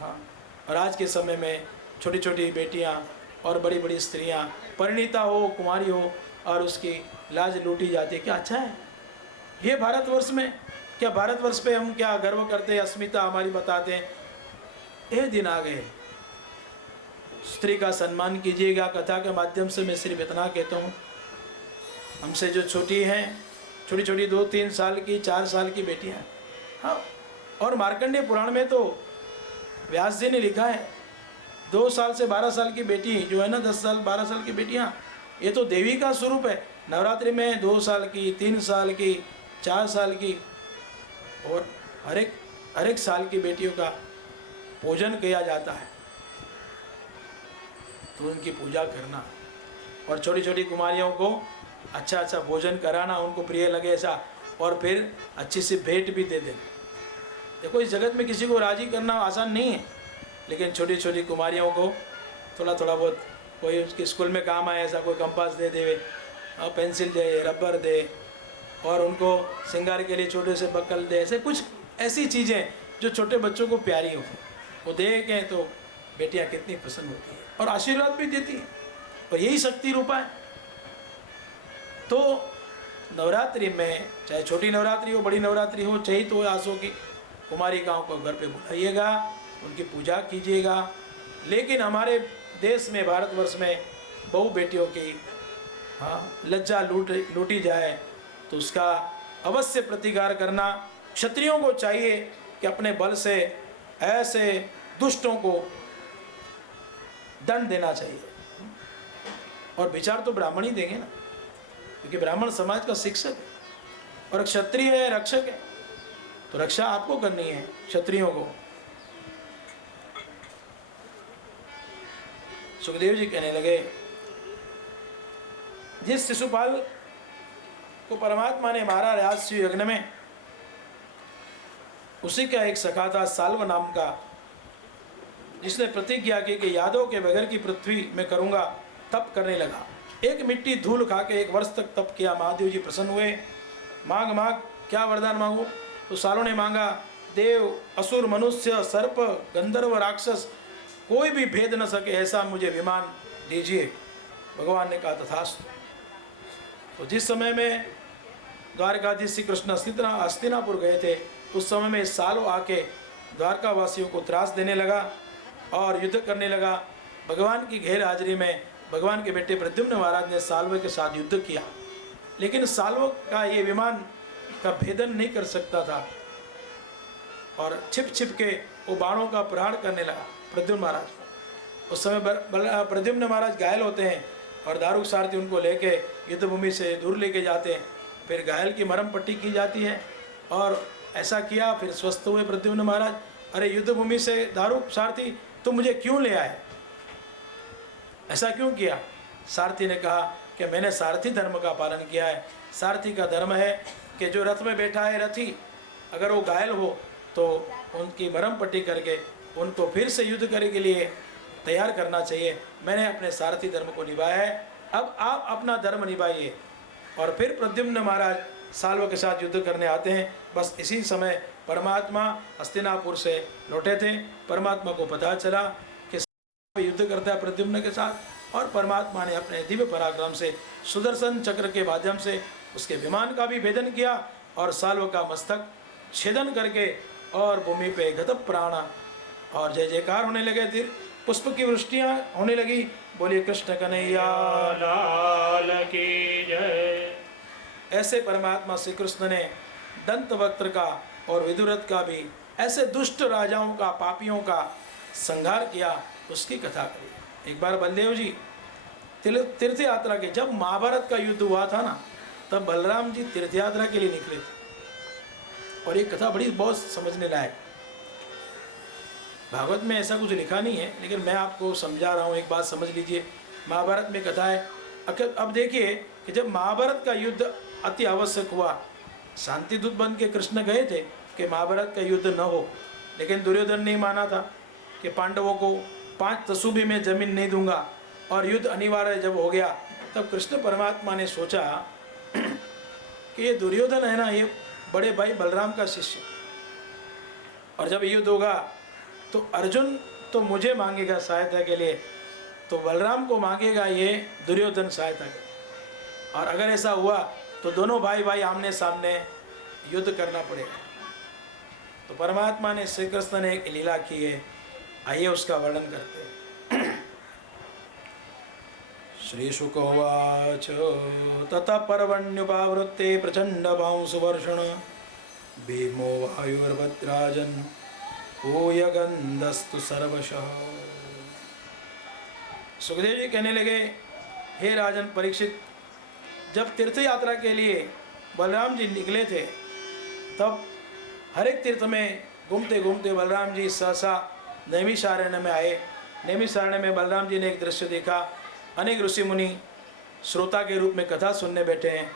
हाँ, और आज के समय में छोटी छोटी बेटियां और बड़ी बड़ी स्त्रियां, परिणीता हो कुमारी हो, और उसकी लाज लूटी जाती है। क्या अच्छा है ये भारतवर्ष में? क्या भारतवर्ष पे हम क्या गर्व करते हैं, अस्मिता हमारी बताते हैं? ये दिन आ गए, स्त्री का सम्मान कीजिएगा। कथा के माध्यम से मैं सिर्फ इतना कहता हूँ, हमसे जो छोटी हैं, छोटी छोटी 2-3 साल की 4 साल की बेटियां, हाँ, और मार्कंडेय पुराण में तो व्यास जी ने लिखा है 2 साल से 12 साल की बेटी जो है ना, 10 साल 12 साल की बेटियां, ये तो देवी का स्वरूप है। नवरात्रि में 2 साल की, 3 साल की, 4 साल की और हर एक साल की बेटियों का पूजन किया जाता है। तो उनकी पूजा करना और छोटी छोटी कुमारियों को अच्छा अच्छा भोजन कराना, उनको प्रिय लगे ऐसा, और फिर अच्छी सी भेंट भी दे देना। देखो, इस जगत में किसी को राजी करना आसान नहीं है, लेकिन छोटी छोटी कुमारियों को थोड़ा थोड़ा बहुत, कोई उसके स्कूल में काम आए ऐसा कोई कंपास दे दे, पेंसिल दे, रबर दे, और उनको श्रृंगार के लिए छोटे से बक्कल दे, ऐसे कुछ ऐसी चीज़ें जो छोटे बच्चों को प्यारी हो, वो देखें तो बेटियां कितनी पसंद होती हैं और आशीर्वाद भी देती हैं, और यही शक्ति रूपा है। तो नवरात्रि में, चाहे छोटी नवरात्रि हो, बड़ी नवरात्रि हो, चैत हो, आसो की, कुमारिकाओं को घर पे बुलाइएगा, उनकी पूजा कीजिएगा। लेकिन हमारे देश में, भारतवर्ष में बहु बेटियों की लज्जा लूटी जाए तो उसका अवश्य प्रतिकार करना क्षत्रियों को चाहिए कि अपने बल से ऐसे दुष्टों को दंड देना चाहिए। और विचार तो ब्राह्मण ही देंगे ना, क्योंकि ब्राह्मण समाज का शिक्षक है और क्षत्रिय है, रक्षक है, तो रक्षा आपको करनी है क्षत्रियों को। सुखदेव जी कहने लगे, जिस शिशुपाल को परमात्मा ने मारा राजसूय यज्ञ में, उसी का एक सखा था साल्व नाम का, जिसने प्रतिज्ञा की कि यादव के बगैर की पृथ्वी में करूंगा। तप करने लगा, एक मिट्टी धूल खा के 1 वर्ष तक तप किया। महादेव जी प्रसन्न हुए। मांग मांग, क्या वरदान मांगू? तो सालों ने मांगा, देव, असुर, मनुष्य, सर्प, गंधर्व, राक्षस, कोई भी भेद न सके ऐसा मुझे विमान दीजिए। भगवान ने कहा तथास्तु। तो जिस समय में द्वारकाधीश श्री कृष्ण हस्तिनापुर गए थे, उस समय में सालों आके द्वारका वासियों को त्रास देने लगा और युद्ध करने लगा। भगवान की गैर हाजिरी में भगवान के बेटे प्रद्युम्न महाराज ने साल्व के साथ युद्ध किया, लेकिन साल्व का ये विमान का भेदन नहीं कर सकता था और छिप छिप के वो बाणों का प्रहार करने लगा प्रद्युम्न महाराज को। उस समय प्रद्युम्न महाराज घायल होते हैं और दारुक सारथी उनको लेके युद्ध भूमि से दूर लेके जाते हैं। फिर घायल की मरहम पट्टी की जाती है और ऐसा किया, फिर स्वस्थ हुए प्रद्युम्न महाराज। अरे युद्ध भूमि से दारुक सारथी तुम मुझे क्यों ले आए, ऐसा क्यों किया? सारथी ने कहा कि मैंने सारथी धर्म का पालन किया है। सारथी का धर्म है कि जो रथ में बैठा है रथी, अगर वो घायल हो तो उनकी मरहम पट्टी करके उनको फिर से युद्ध करने के लिए तैयार करना चाहिए। मैंने अपने सारथी धर्म को निभाया है, अब आप अपना धर्म निभाइए। और फिर प्रद्युम्न महाराज साल्व के साथ युद्ध करने आते हैं। बस इसी समय परमात्मा हस्तिनापुर से लौटे थे। परमात्मा को पता चला कि युद्ध करता है प्रद्युम्न के साथ, और परमात्मा ने अपने दिव्य पराक्रम से सुदर्शन चक्र के माध्यम से उसके विमान का भी भेदन किया और साल्व का मस्तक छेदन करके और भूमि पे गत प्राण और जय जयकार होने लगे। फिर पुष्प की वृष्टियाँ होने लगी। बोलिए कृष्ण कन्हैया लाल की जय। ऐसे परमात्मा श्री कृष्ण ने दंतवक्त्र का और विदुरथ का भी, ऐसे दुष्ट राजाओं का, पापियों का संहार किया, उसकी कथा करी। एक बार बलदेव जी तीर्थ यात्रा के, जब महाभारत का युद्ध हुआ था ना, तब बलराम जी तीर्थ यात्रा के लिए निकले थे। और ये कथा बड़ी बहुत समझने लायक। भागवत में ऐसा कुछ लिखा नहीं है, लेकिन मैं आपको समझा रहा हूँ। एक बात समझ लीजिए, महाभारत में कथा है। अब देखिए कि जब महाभारत का युद्ध अति आवश्यक हुआ, शांति दूत बन के कृष्ण गए थे कि महाभारत का युद्ध न हो, लेकिन दुर्योधन नहीं माना था कि पांडवों को 5 तसुबी में जमीन नहीं दूंगा, और युद्ध अनिवार्य जब हो गया, तब कृष्ण परमात्मा ने सोचा कि ये दुर्योधन है ना, ये बड़े भाई बलराम का शिष्य, और जब युद्ध होगा तो अर्जुन तो मुझे मांगेगा सहायता के लिए, तो बलराम को मांगेगा ये दुर्योधन सहायता के, और अगर ऐसा हुआ तो दोनों भाई भाई आमने सामने युद्ध करना पड़ेगा। तो परमात्मा ने, श्री कृष्ण ने एक लीला की है, आइए उसका वर्णन करते हैं। श्री शुक उवाच ततः पर्वण्युपावृत्ते प्रचंड बांसुवर्षण भीमो वायुर्भद्राजन पूयगंधस्तु सर्वशः। सुखदेव जी कहने लगे, हे राजन परीक्षित, जब तीर्थ यात्रा के लिए बलराम जी निकले थे, तब हर एक तीर्थ में घूमते घूमते बलराम जी सहसा नैमिषारण्य में आए। नैमिषारण्य में बलराम जी ने एक दृश्य देखा, अनेक ऋषि मुनि श्रोता के रूप में कथा सुनने बैठे हैं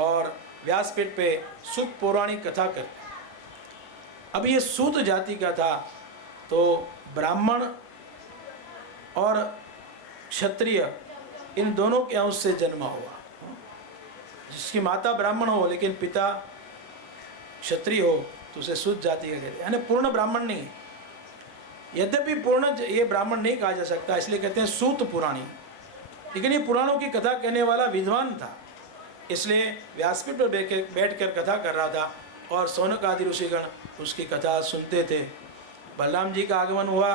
और व्यासपीठ पे सूत पौराणिक कथा करते हैं। अब ये सूत जाति का था, तो ब्राह्मण और क्षत्रिय इन दोनों के अंश से जन्मा हुआ। जिसकी माता ब्राह्मण हो लेकिन पिता क्षत्रिय हो तो उसे सूत जाति का कहते हैं, यानी पूर्ण ब्राह्मण नहीं है। यद्यपि पूर्ण ये ब्राह्मण नहीं कहा जा सकता, इसलिए कहते हैं सूत पुराणी, लेकिन ये पुराणों की कथा कहने वाला विद्वान था, इसलिए व्यासपीठ पर बैठ कर कथा कर रहा था और सौनक आदि ऋषिगण उसकी कथा सुनते थे। बलराम जी का आगमन हुआ।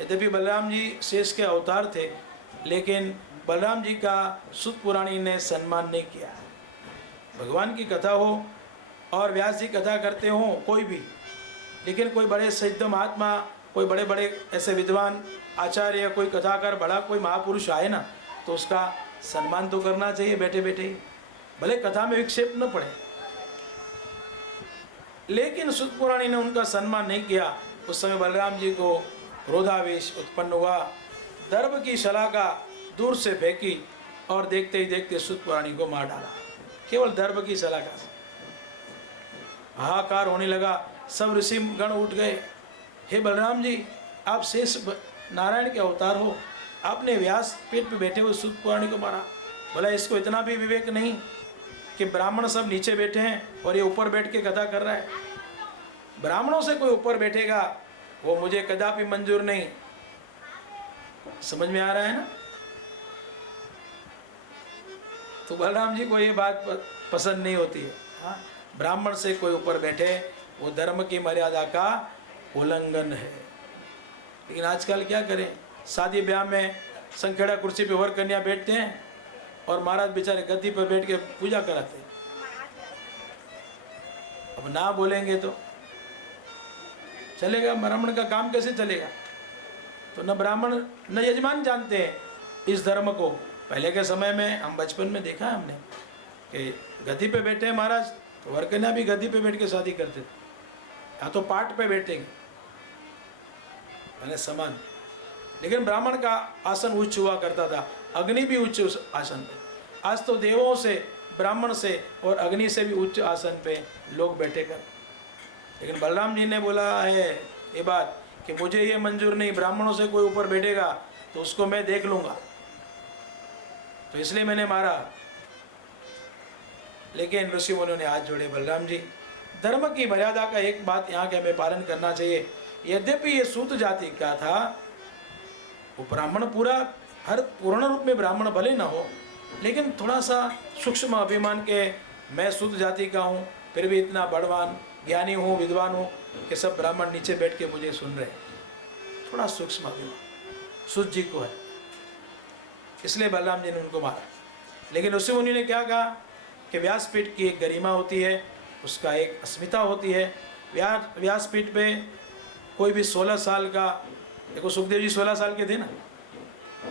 यद्यपि बलराम जी शेष के अवतार थे, लेकिन बलराम जी का सूत पुराणी ने सम्मान नहीं किया। भगवान की कथा हो और व्यास जी कथा करते हों कोई भी, लेकिन कोई बड़े सिद्ध महात्मा, कोई बड़े बड़े ऐसे विद्वान आचार्य, कोई कथाकार, बड़ा कोई महापुरुष आए ना, तो उसका सम्मान तो करना चाहिए बैठे बैठे ही, भले कथा में विक्षेप न पड़े। लेकिन सूत पुराणी ने उनका सम्मान नहीं किया। उस समय बलराम जी को क्रोधावेश उत्पन्न हुआ, दर्भ की शलाका दूर से फेंकी और देखते ही देखते सूत पुराणी को मार डाला, केवल दर्भ की शलाका से। हाहाकार होने लगा, सब ऋषि गण उठ गए। हे बलराम जी, आप शेष नारायण के अवतार हो, आपने व्यास पीठ पे बैठे हुए सूत पुराणी को मारा। बोला, इसको इतना भी विवेक नहीं कि ब्राह्मण सब नीचे बैठे हैं और ये ऊपर बैठ के कथा कर रहा है। ब्राह्मणों से कोई ऊपर बैठेगा वो मुझे कदापि मंजूर नहीं। समझ में आ रहा है ना? तो बलराम जी को ये बात पसंद नहीं होती है। हाँ, ब्राह्मण से कोई ऊपर बैठे वो धर्म की मर्यादा का उल्लंघन है। लेकिन आजकल क्या करें, शादी ब्याह में संखेड़ा कुर्सी पे वर कन्या बैठते हैं और महाराज बेचारे गद्दी पर बैठ के पूजा कराते हैं। अब ना बोलेंगे तो चलेगा? ब्राह्मण का काम कैसे चलेगा? तो न ब्राह्मण न यजमान जानते हैं इस धर्म को। पहले के समय में हम बचपन में देखा है हमने कि गद्दी पे बैठे हैं महाराज, तो वर कन्या भी गद्दी पे बैठ के शादी करते थे, या तो पाट पे बैठेंगे, मैंने समान। लेकिन ब्राह्मण का आसन उच्च हुआ करता था, अग्नि भी उच्च उस आसन पे। आज तो देवों से, ब्राह्मण से और अग्नि से भी उच्च आसन पे लोग बैठे कर। लेकिन बलराम जी ने बोला है ये बात कि मुझे ये मंजूर नहीं, ब्राह्मणों से कोई ऊपर बैठेगा तो उसको मैं देख लूँगा, तो इसलिए मैंने मारा। लेकिन ऋषि मुनियों ने हाथ जोड़े, बलराम जी धर्म की मर्यादा का एक बात यहाँ के हमें पालन करना चाहिए। यद्यपि ये सूत जाति का था, वो ब्राह्मण पूरा हर पूर्ण रूप में ब्राह्मण भले ना हो, लेकिन थोड़ा सा सूक्ष्म अभिमान के मैं सूत जाति का हूँ, फिर भी इतना बड़वान ज्ञानी हूँ, विद्वान हूँ कि सब ब्राह्मण नीचे बैठ के मुझे सुन रहे हैं। थोड़ा सूक्ष्म अभिमान सूत जी को है, इसलिए बलराम जी ने उनको मारा। लेकिन ऋषि मुनि ने क्या कहा कि व्यासपीठ की एक गरिमा होती है, उसका एक अस्मिता होती है। व्यासपीठ पे कोई भी 16 साल का, देखो सुखदेव जी 16 साल के थे ना,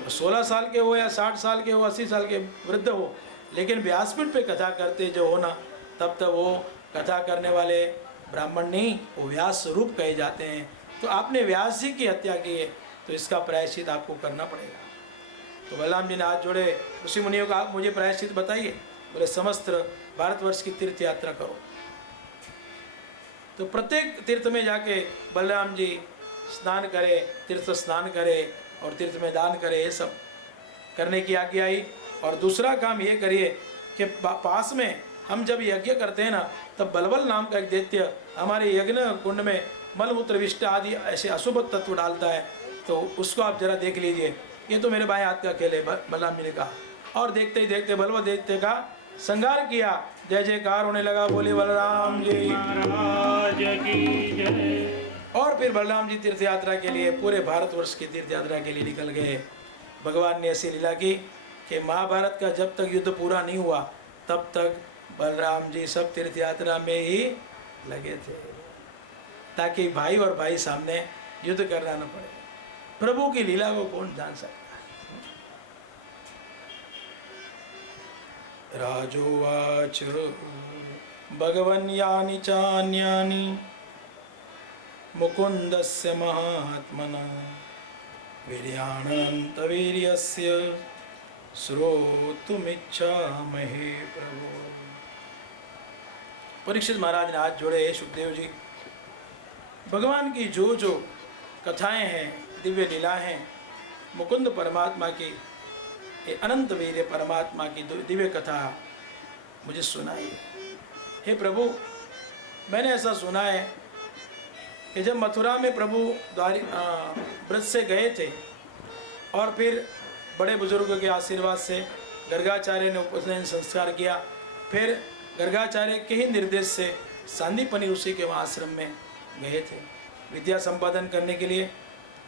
16 साल के हो या 60 साल के हो, 80 साल के वृद्ध हो, लेकिन व्यासपीठ पे कथा करते जो हो ना, तब तक वो कथा करने वाले ब्राह्मण नहीं, वो व्यास रूप कहे जाते हैं। तो आपने व्यास जी की हत्या की है, तो इसका प्रायश्चित आपको करना पड़ेगा। तो बलराम जी ने हाथ जोड़े, ऋषि मुनियों का, आप मुझे प्रायश्चित बताइए। बोले समस्त भारतवर्ष की तीर्थ यात्रा करो। तो प्रत्येक तीर्थ में जाके बलराम जी स्नान करे, तीर्थ स्नान करे और तीर्थ में दान करे, ये सब करने की आज्ञा आई। और दूसरा काम ये करिए कि पास में हम जब यज्ञ करते हैं ना, तब बलबल नाम का एक दैत्य हमारे यज्ञ कुंड में मलमूत्र विष्ट आदि ऐसे अशुभ तत्व डालता है, तो उसको आप जरा देख लीजिए। ये तो मेरे बाएं हाथ का खेल है, बलराम जी ने कहा। और देखते ही देखते बलबल दैत्य का संहार किया। जय जयकार होने लगा, बोले बलराम जी महाराज की जय। और फिर बलराम जी तीर्थ यात्रा के लिए, पूरे भारतवर्ष की तीर्थ यात्रा के लिए निकल गए। भगवान ने ऐसी लीला की कि महाभारत का जब तक युद्ध पूरा नहीं हुआ, तब तक बलराम जी सब तीर्थ यात्रा में ही लगे थे, ताकि भाई और भाई सामने युद्ध करना न पड़े। प्रभु की लीला को कौन जान सकता है। राजोवाच भगवन् यानि चान्यानि मुकुन्दस्य महात्मनः वीर्याणन्तवीर्यस्य श्रोतुमिच्छामहे प्रभु। परीक्षित महाराज ने हाथ जोड़े, सुखदेव जी, भगवान की जो जो कथाएं हैं, दिव्य लीलाएं हैं, मुकुंद परमात्मा की, ये अनंत वीर्य परमात्मा की दिव्य कथा मुझे सुनाई। हे प्रभु, मैंने ऐसा सुना है कि जब मथुरा में प्रभु व्रत से गए थे और फिर बड़े बुजुर्गों के आशीर्वाद से गर्गाचार्य ने उपनयन संस्कार किया, फिर गर्गाचार्य के ही निर्देश से सांदीपनि ऋषि के वहाँ आश्रम में गए थे विद्या संपादन करने के लिए।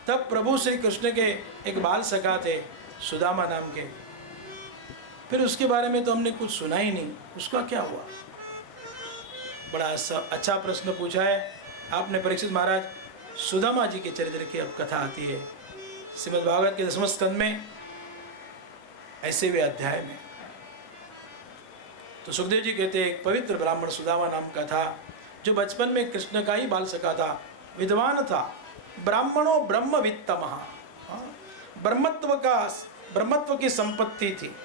तब प्रभु श्री कृष्ण के एक बाल सखा थे सुदामा नाम के। फिर उसके बारे में तो हमने कुछ सुना ही नहीं, उसका क्या हुआ। बड़ा अच्छा प्रश्न पूछा है आपने परीक्षित महाराज। सुदामा जी के चरित्र की अब कथा आती है श्रीमद् भागवत के 10वें स्कंद में, ऐसे वे अध्याय में। तो सुखदेव जी कहते हैं, एक पवित्र ब्राह्मण सुदामा नाम का था, जो बचपन में कृष्ण का ही बाल सखा था, विद्वान था, ब्राह्मणों ब्रह्मवित्तमः, ब्रह्मत्व की संपत्ति थी।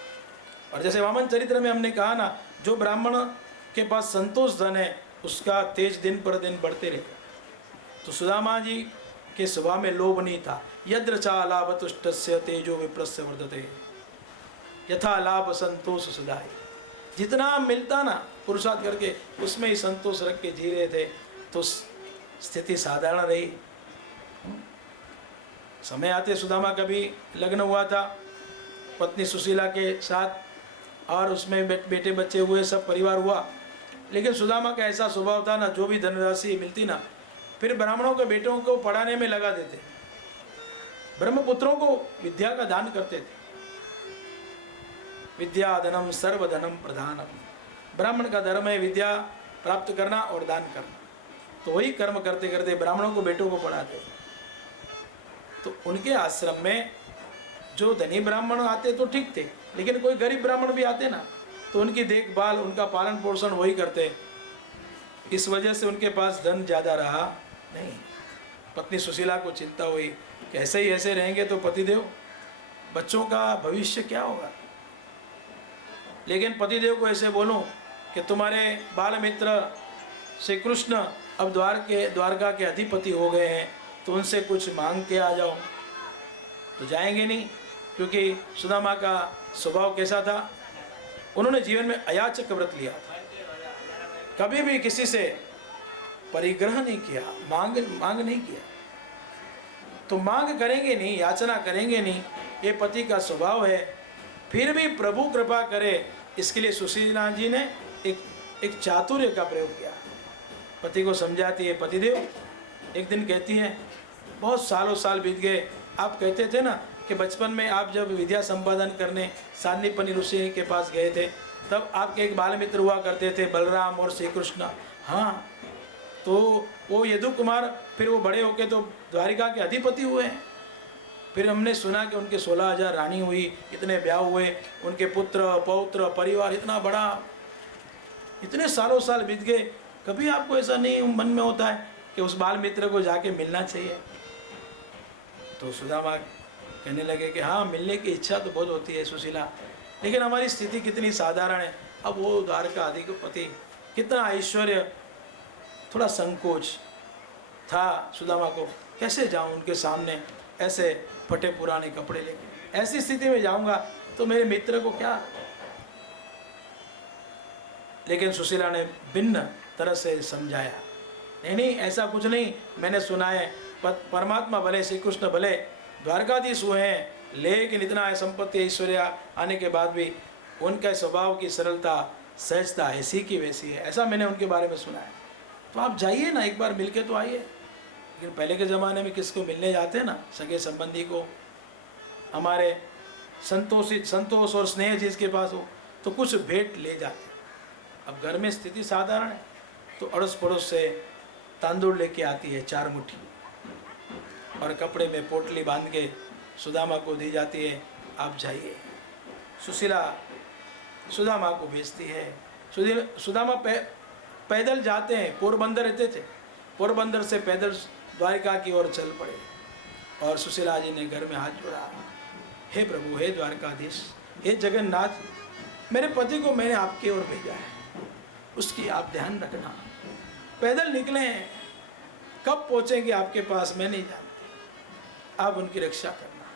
और जैसे वामन चरित्र में हमने कहा ना, जो ब्राह्मण के पास संतोष धन है, उसका तेज दिन पर दिन बढ़ते रहता। तो सुदामा जी के स्वभाव में लोभ नहीं था। यद्र चा लाभ तुष्टस्य तेजो विप्रस्य वर्धते, यथा लाभ संतोष सुधाई। जितना मिलता ना पुरुषार्थ करके, उसमें ही संतोष रख के जी रहे थे, तो स्थिति साधारण रही। समय आते सुदामा कभी लग्न हुआ था पत्नी सुशीला के साथ, और उसमें बेटे बच्चे हुए, सब परिवार हुआ। लेकिन सुदामा का ऐसा स्वभाव था ना, जो भी धनराशि मिलती ना, फिर ब्राह्मणों के बेटों को पढ़ाने में लगा देते, ब्रह्मपुत्रों को विद्या का दान करते थे। विद्या धनम सर्वधनम प्रधानम, ब्राह्मण का धर्म है विद्या प्राप्त करना और दान करना। तो वही कर्म करते करते ब्राह्मणों को बेटों को पढ़ाते। तो उनके आश्रम में जो धनी ब्राह्मण आते तो ठीक थे, लेकिन कोई गरीब ब्राह्मण भी आते ना, तो उनकी देखभाल, उनका पालन पोषण वही करते। इस वजह से उनके पास धन ज़्यादा रहा नहीं। पत्नी सुशीला को चिंता हुई कि ऐसे ही ऐसे रहेंगे तो पतिदेव, बच्चों का भविष्य क्या होगा। लेकिन पतिदेव को ऐसे बोलूं कि तुम्हारे बाल मित्र श्री कृष्ण अब द्वारका के अधिपति हो गए हैं, तो उनसे कुछ मांग के आ जाओ। तो जाएंगे नहीं, क्योंकि सुदामा का स्वभाव कैसा था, उन्होंने जीवन में अयाचक व्रत लिया था, कभी भी किसी से परिग्रह नहीं किया, मांग नहीं किया। तो मांग करेंगे नहीं, याचना करेंगे नहीं, ये पति का स्वभाव है। फिर भी प्रभु कृपा करे, इसके लिए सुशीला जी ने एक चातुर्य का प्रयोग किया। पति को समझाती है, पतिदेव एक दिन कहती है, बहुत सालों साल बीत गए, आप कहते थे ना कि बचपन में आप जब विद्या संपादन करने सांदीपनि ऋषि के पास गए थे, तब आपके एक बाल मित्र हुआ करते थे, बलराम और श्री कृष्ण। हाँ, तो वो यदु कुमार, फिर वो बड़े होके तो द्वारिका के अधिपति हुए हैं। फिर हमने सुना कि उनके 16,000 रानी हुई, इतने ब्याह हुए, उनके पुत्र पौत्र परिवार इतना बड़ा। इतने सालों साल बीत गए, कभी आपको ऐसा नहीं मन में होता है कि उस बाल मित्र को जाके मिलना चाहिए। तो सुदामा कहने लगे कि हाँ, मिलने की इच्छा तो बहुत होती है सुशीला, लेकिन हमारी स्थिति कितनी साधारण है। अब वो द्वारका अधिपति, कितना ऐश्वर्य, थोड़ा संकोच था सुदामा को, कैसे जाऊं उनके सामने ऐसे फटे पुराने कपड़े लेके। ऐसी स्थिति में जाऊंगा तो मेरे मित्र को क्या। लेकिन सुशीला ने भिन्न तरह से समझाया, नहीं नहीं, ऐसा कुछ नहीं, मैंने सुना है परमात्मा भले, श्री कृष्ण भले द्वारकाधीश हुए हैं, लेकिन इतना संपत्ति ऐश्वर्य आने के बाद भी उनके स्वभाव की सरलता सहजता ऐसी की वैसी है, ऐसा मैंने उनके बारे में सुना है। तो आप जाइए ना, एक बार मिलके तो आइए। लेकिन पहले के ज़माने में किसको मिलने जाते हैं ना, सगे संबंधी को, हमारे संतोष और स्नेह जिसके पास हो तो कुछ भेंट ले जाते। अब घर में स्थिति साधारण है तो अड़ोस पड़ोस से तांदूल लेके आती है 4 मुट्ठी, और कपड़े में पोटली बांध के सुदामा को दी जाती है, आप जाइए। सुशीला सुदामा को भेजती है। सुदामा पैदल जाते हैं, पोरबंदर रहते थे, पोरबंदर से पैदल द्वारिका की ओर चल पड़े। और सुशीला जी ने घर में हाथ जोड़ा, हे प्रभु, हे द्वारकाधीश, हे जगन्नाथ, मेरे पति को मैंने आपकी ओर भेजा है, उसकी आप ध्यान रखना। पैदल निकले हैं, कब पहुँचेंगे आपके पास मैं नहीं जानती, आप उनकी रक्षा करना।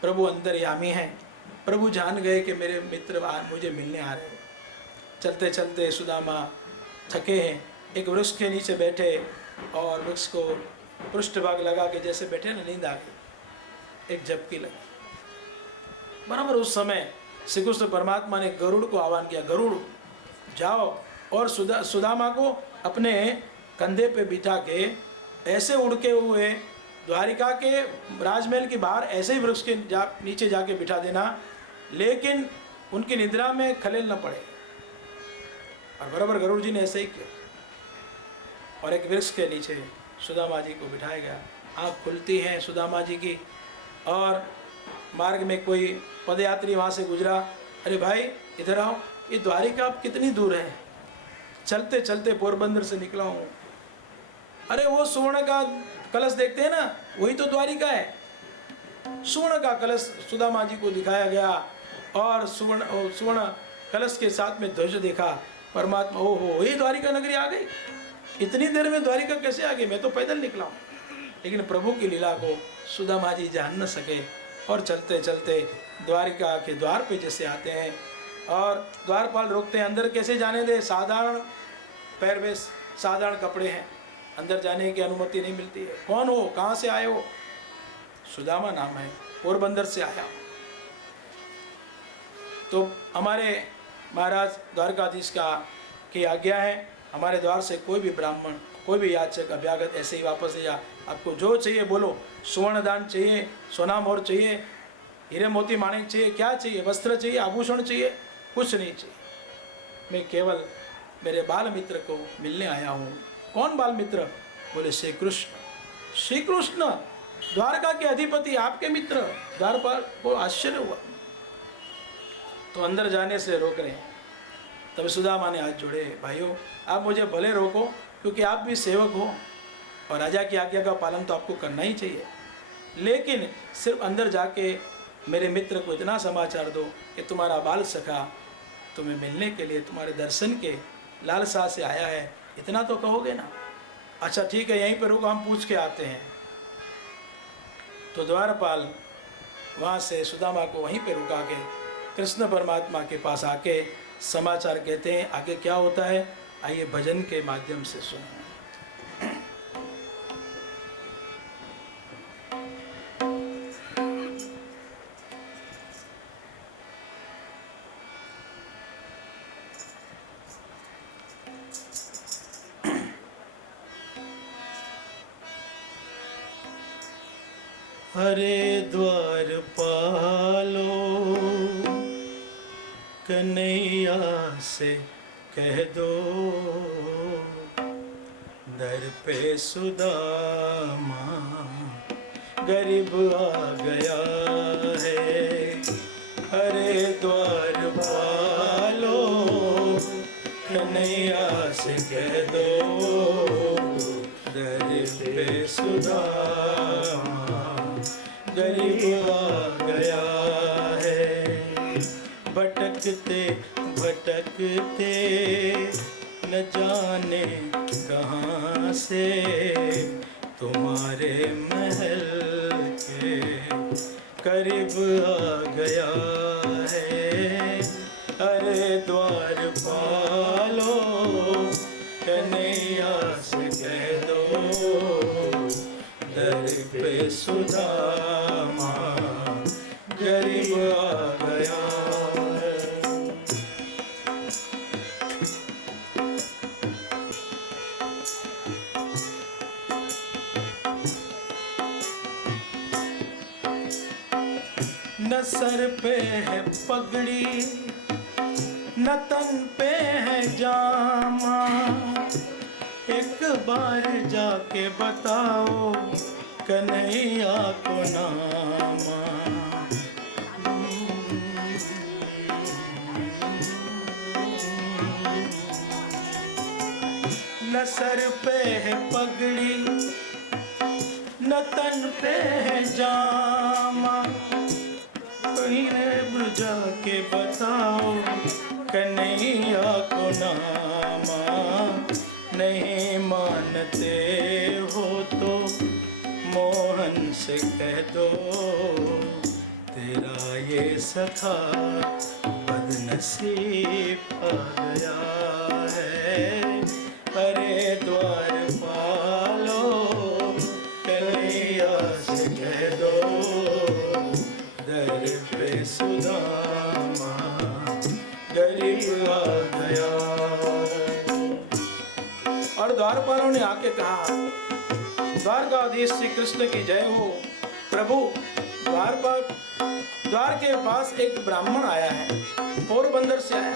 प्रभु अंतर्यामी हैं, प्रभु जान गए कि मेरे मित्र मुझे मिलने आ रहे हैं। चलते चलते सुदामा थके हैं, एक वृक्ष के नीचे बैठे और वृक्ष को पृष्ठभाग लगा के जैसे बैठे ना, नींद आ गई, एक झपकी लगी। बराबर उस समय श्री कृष्ण परमात्मा ने गरुड़ को आह्वान किया, गरुड़ जाओ और सुदामा को अपने कंधे पे बिठा के ऐसे उड़के हुए द्वारिका के राजमहल के बाहर ऐसे ही वृक्ष के नीचे जाके बिठा देना, लेकिन उनकी निद्रा में खलेल न पड़े। और बराबर गरुड़ जी ने ऐसे ही किया, और एक वृक्ष के नीचे सुदामा जी को बिठाया गया। आँख खुलती हैं सुदामा जी की, और मार्ग में कोई पदयात्री वहाँ से गुजरा, अरे भाई इधर आओ, ये द्वारिका अब कितनी दूर है, चलते चलते पोरबंदर से निकला हूँ। अरे वो सुवर्ण का कलश देखते हैं ना, वही तो द्वारिका है। सुवर्ण का कलश सुदामा जी को दिखाया गया, और सुवर्ण कलश के साथ में ध्वज देखा। परमात्मा, ओहो, ये द्वारिका नगरी आ गई, इतनी देर में द्वारिका कैसे आ गई, मैं तो पैदल निकला हूँ। लेकिन प्रभु की लीला को सुदामा जी जान न सके, और चलते चलते द्वारिका के द्वार पे जैसे आते हैं, और द्वारपाल रोकते हैं, अंदर कैसे जाने दे, साधारण पैरवेश, साधारण कपड़े हैं, अंदर जाने की अनुमति नहीं मिलती है। कौन हो, कहाँ से आए हो? सुदामा नाम है, पोरबंदर से आया। तो हमारे महाराज द्वारकाधीश की आज्ञा है, हमारे द्वार से कोई भी ब्राह्मण, कोई भी याचक अभ्यागत ऐसे ही वापस नहीं जा। आपको जो चाहिए बोलो, सुवर्ण दान चाहिए, सोना मोहर चाहिए, हीरे मोती माणिक चाहिए, क्या चाहिए, वस्त्र चाहिए, आभूषण चाहिए, कुछ नहीं चाहिए। मैं केवल मेरे बाल मित्र को मिलने आया हूँ। कौन बाल मित्र? बोले श्री कृष्ण। श्री कृष्ण द्वारका के अधिपति आपके मित्र? द्वारपाल को आश्चर्य हुआ, तो अंदर जाने से रोक रहे हैं। तब सुदामा ने हाथ जोड़े, भाइयों आप मुझे भले रोको, क्योंकि आप भी सेवक हो और राजा की आज्ञा का पालन तो आपको करना ही चाहिए, लेकिन सिर्फ अंदर जाके मेरे मित्र को इतना समाचार दो कि तुम्हारा बाल सखा तुम्हें मिलने के लिए तुम्हारे दर्शन के लालसा से आया है, इतना तो कहोगे ना? अच्छा ठीक है, यहीं पर रुको, हम पूछ के आते हैं। तो द्वारपाल वहाँ से सुदामा को वहीं पर रुका के कृष्ण परमात्मा के पास आके समाचार कहते हैं। आगे क्या होता है, आइए भजन के माध्यम से सुनें। हरे द्वारपालो कन्हैया से कह दो, दर पे सुदामा गरीब आ गया है। हरे द्वारपालो कन्हैया से कह दो, दर पे सुदामा गरीब आ गया है। भटकते भटकते न जाने कहाँ से तुम्हारे महल के करीब आ गया है। अरे द्वार पालो कन्हैया से कह दो, दर पे सुदामा गरीब आ गया है। न सर पे है पगड़ी न तन पे है जामा, एक बार जाके बताओ कन्हैया को नामा। न सर पे है पगड़ी न तन पे है जामा, कहीं बुझा के बताओ कन्हैया को नामा। नहीं मानते हो तो मोहन से कह दो, तेरा ये सखा बदनसीब आ गया है। अरे द्वार पालो कन्हैया से कह दो, दर पे सुदामा गरीब आ गया। और द्वारपालों ने आके कहा, द्वारकाधीश श्री कृष्ण की जय हो। प्रभु द्वार के पास एक ब्राह्मण आया है, पोरबंदर से आया।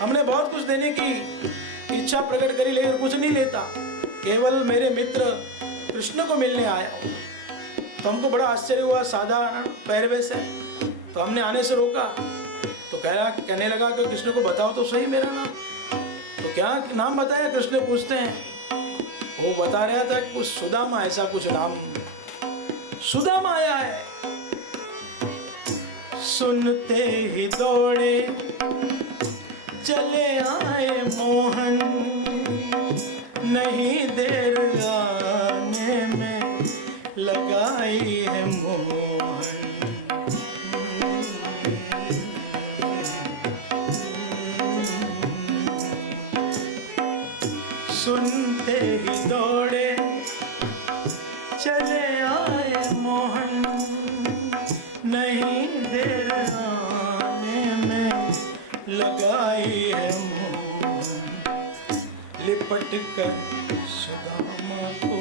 हमने बहुत कुछ देने की इच्छा प्रकट करी लेकिन कुछ नहीं लेता, केवल मेरे मित्र कृष्ण को मिलने आया हूँ। तो हमको बड़ा आश्चर्य हुआ, साधारण पहरवेश है। तो हमने आने से रोका तो कहने लगा कि कृष्ण को बताओ तो सही मेरा नाम। तो क्या नाम बताया? कृष्ण पूछते हैं। वो बता रहा था कि कुछ सुदामा, ऐसा कुछ नाम सुदामा आया है। सुनते ही दौड़े चले आए मोहन, नहीं देर आने में लगाई है मोहन। सुनते ही दौड़े चले आए मोहन, नहीं देर आने में लगाई है मोहन। लिपट कर सुदामा को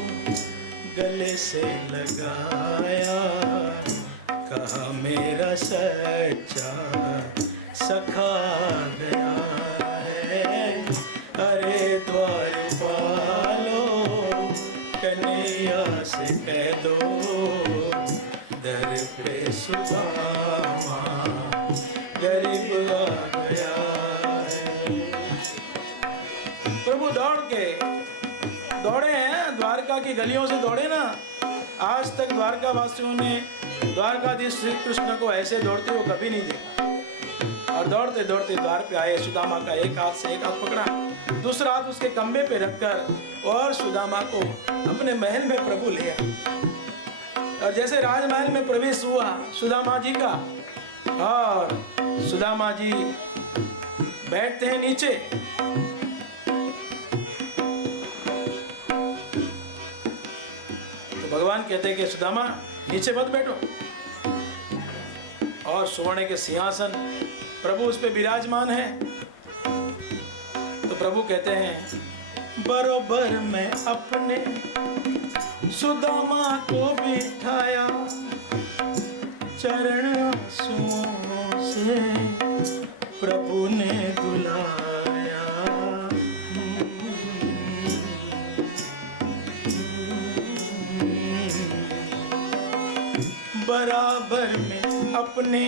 गले से लगाया, कहा मेरा सच्चा सखा गया है। अरे द्वार पालो कन्हैया से कह दो, दर पे सुदामा गरीब आ गया है। प्रभु दौड़े हैं, द्वारका की गलियों से दौड़े ना। आज तक द्वारका वासियों ने द्वारकाधीश श्री कृष्ण को ऐसे दौड़ते हुए कभी नहीं देखा। और दौड़ते दौड़ते द्वार पे आए। सुदामा का एक हाथ से एक हाथ पकड़ा, दूसरा हाथ उसके कंबे पे रखकर और सुदामा को अपने महल में प्रभु ले आया। और जैसे राजमहल में प्रवेश हुआ सुदामा जी का, और सुदामा जी बैठते हैं नीचे। तो भगवान कहते हैं कि सुदामा नीचे मत बैठो। और सुवर्ण के सिंहासन प्रभु उस पे विराजमान है। तो प्रभु कहते हैं बरोबर मैं अपने सुदामा को बिठाया, चरण आंसुओं से प्रभु ने दुलाया। बराबर में अपने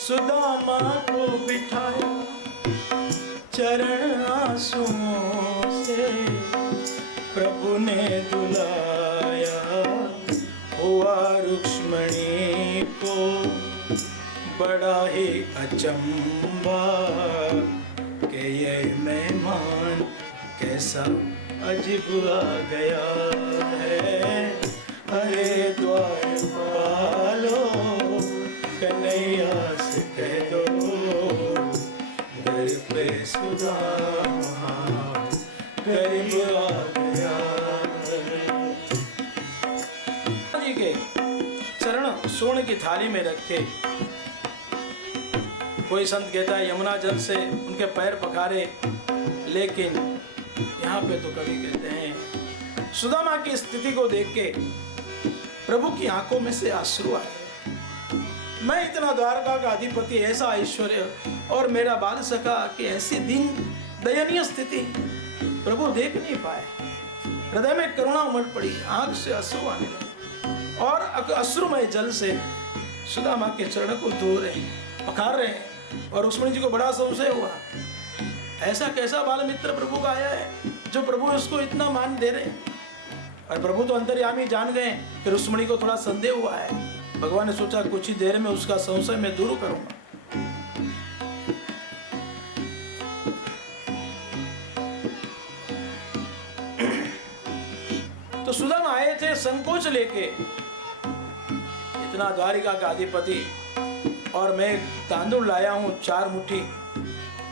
सुदामा को बिठाया, चरण आंसुओं से प्रभु प्रभु ने दुलाया। हुआ रुक्मिणी को बड़ा ही अचंभा कि ये मेहमान कैसा अजीब आ गया है। अरे द्वारपालो कन्हैया से कह दो घर पे सुदामा गरीब आ गया। जी के चरण सोने की थाली में रखे। कोई संत कहता है यमुना जल से उनके पैर पखारे, लेकिन यहाँ पे तो कभी कहते हैं सुदामा की स्थिति को देख के प्रभु की आंखों में से आंसू आए। मैं इतना द्वारका का अधिपति, ऐसा ऐश्वर्य, और मेरा बाल सखा कि ऐसी दीन दयनीय स्थिति प्रभु देख नहीं पाए। हृदय में करुणा उमड़ पड़ी, आंख से अश्रु आने लगे और अश्रुमय जल से सुदामा के चरण को धो रहे हैं, पखार रहे हैं। और रुक्मिणी जी को बड़ा संशय हुआ, ऐसा कैसा बाल मित्र प्रभु का आया है जो प्रभु उसको इतना मान दे रहे हैं। और प्रभु तो अंतर्यामी जान गए कि रुक्मिणी को थोड़ा संदेह हुआ है। भगवान ने सोचा कुछ ही देर में उसका संशय मैं दूर करूंगा। तो सुदामा आए थे संकोच लेके, इतना द्वारिका का अधिपति, और मैं तांदुल लाया हूं 4 मुट्ठी,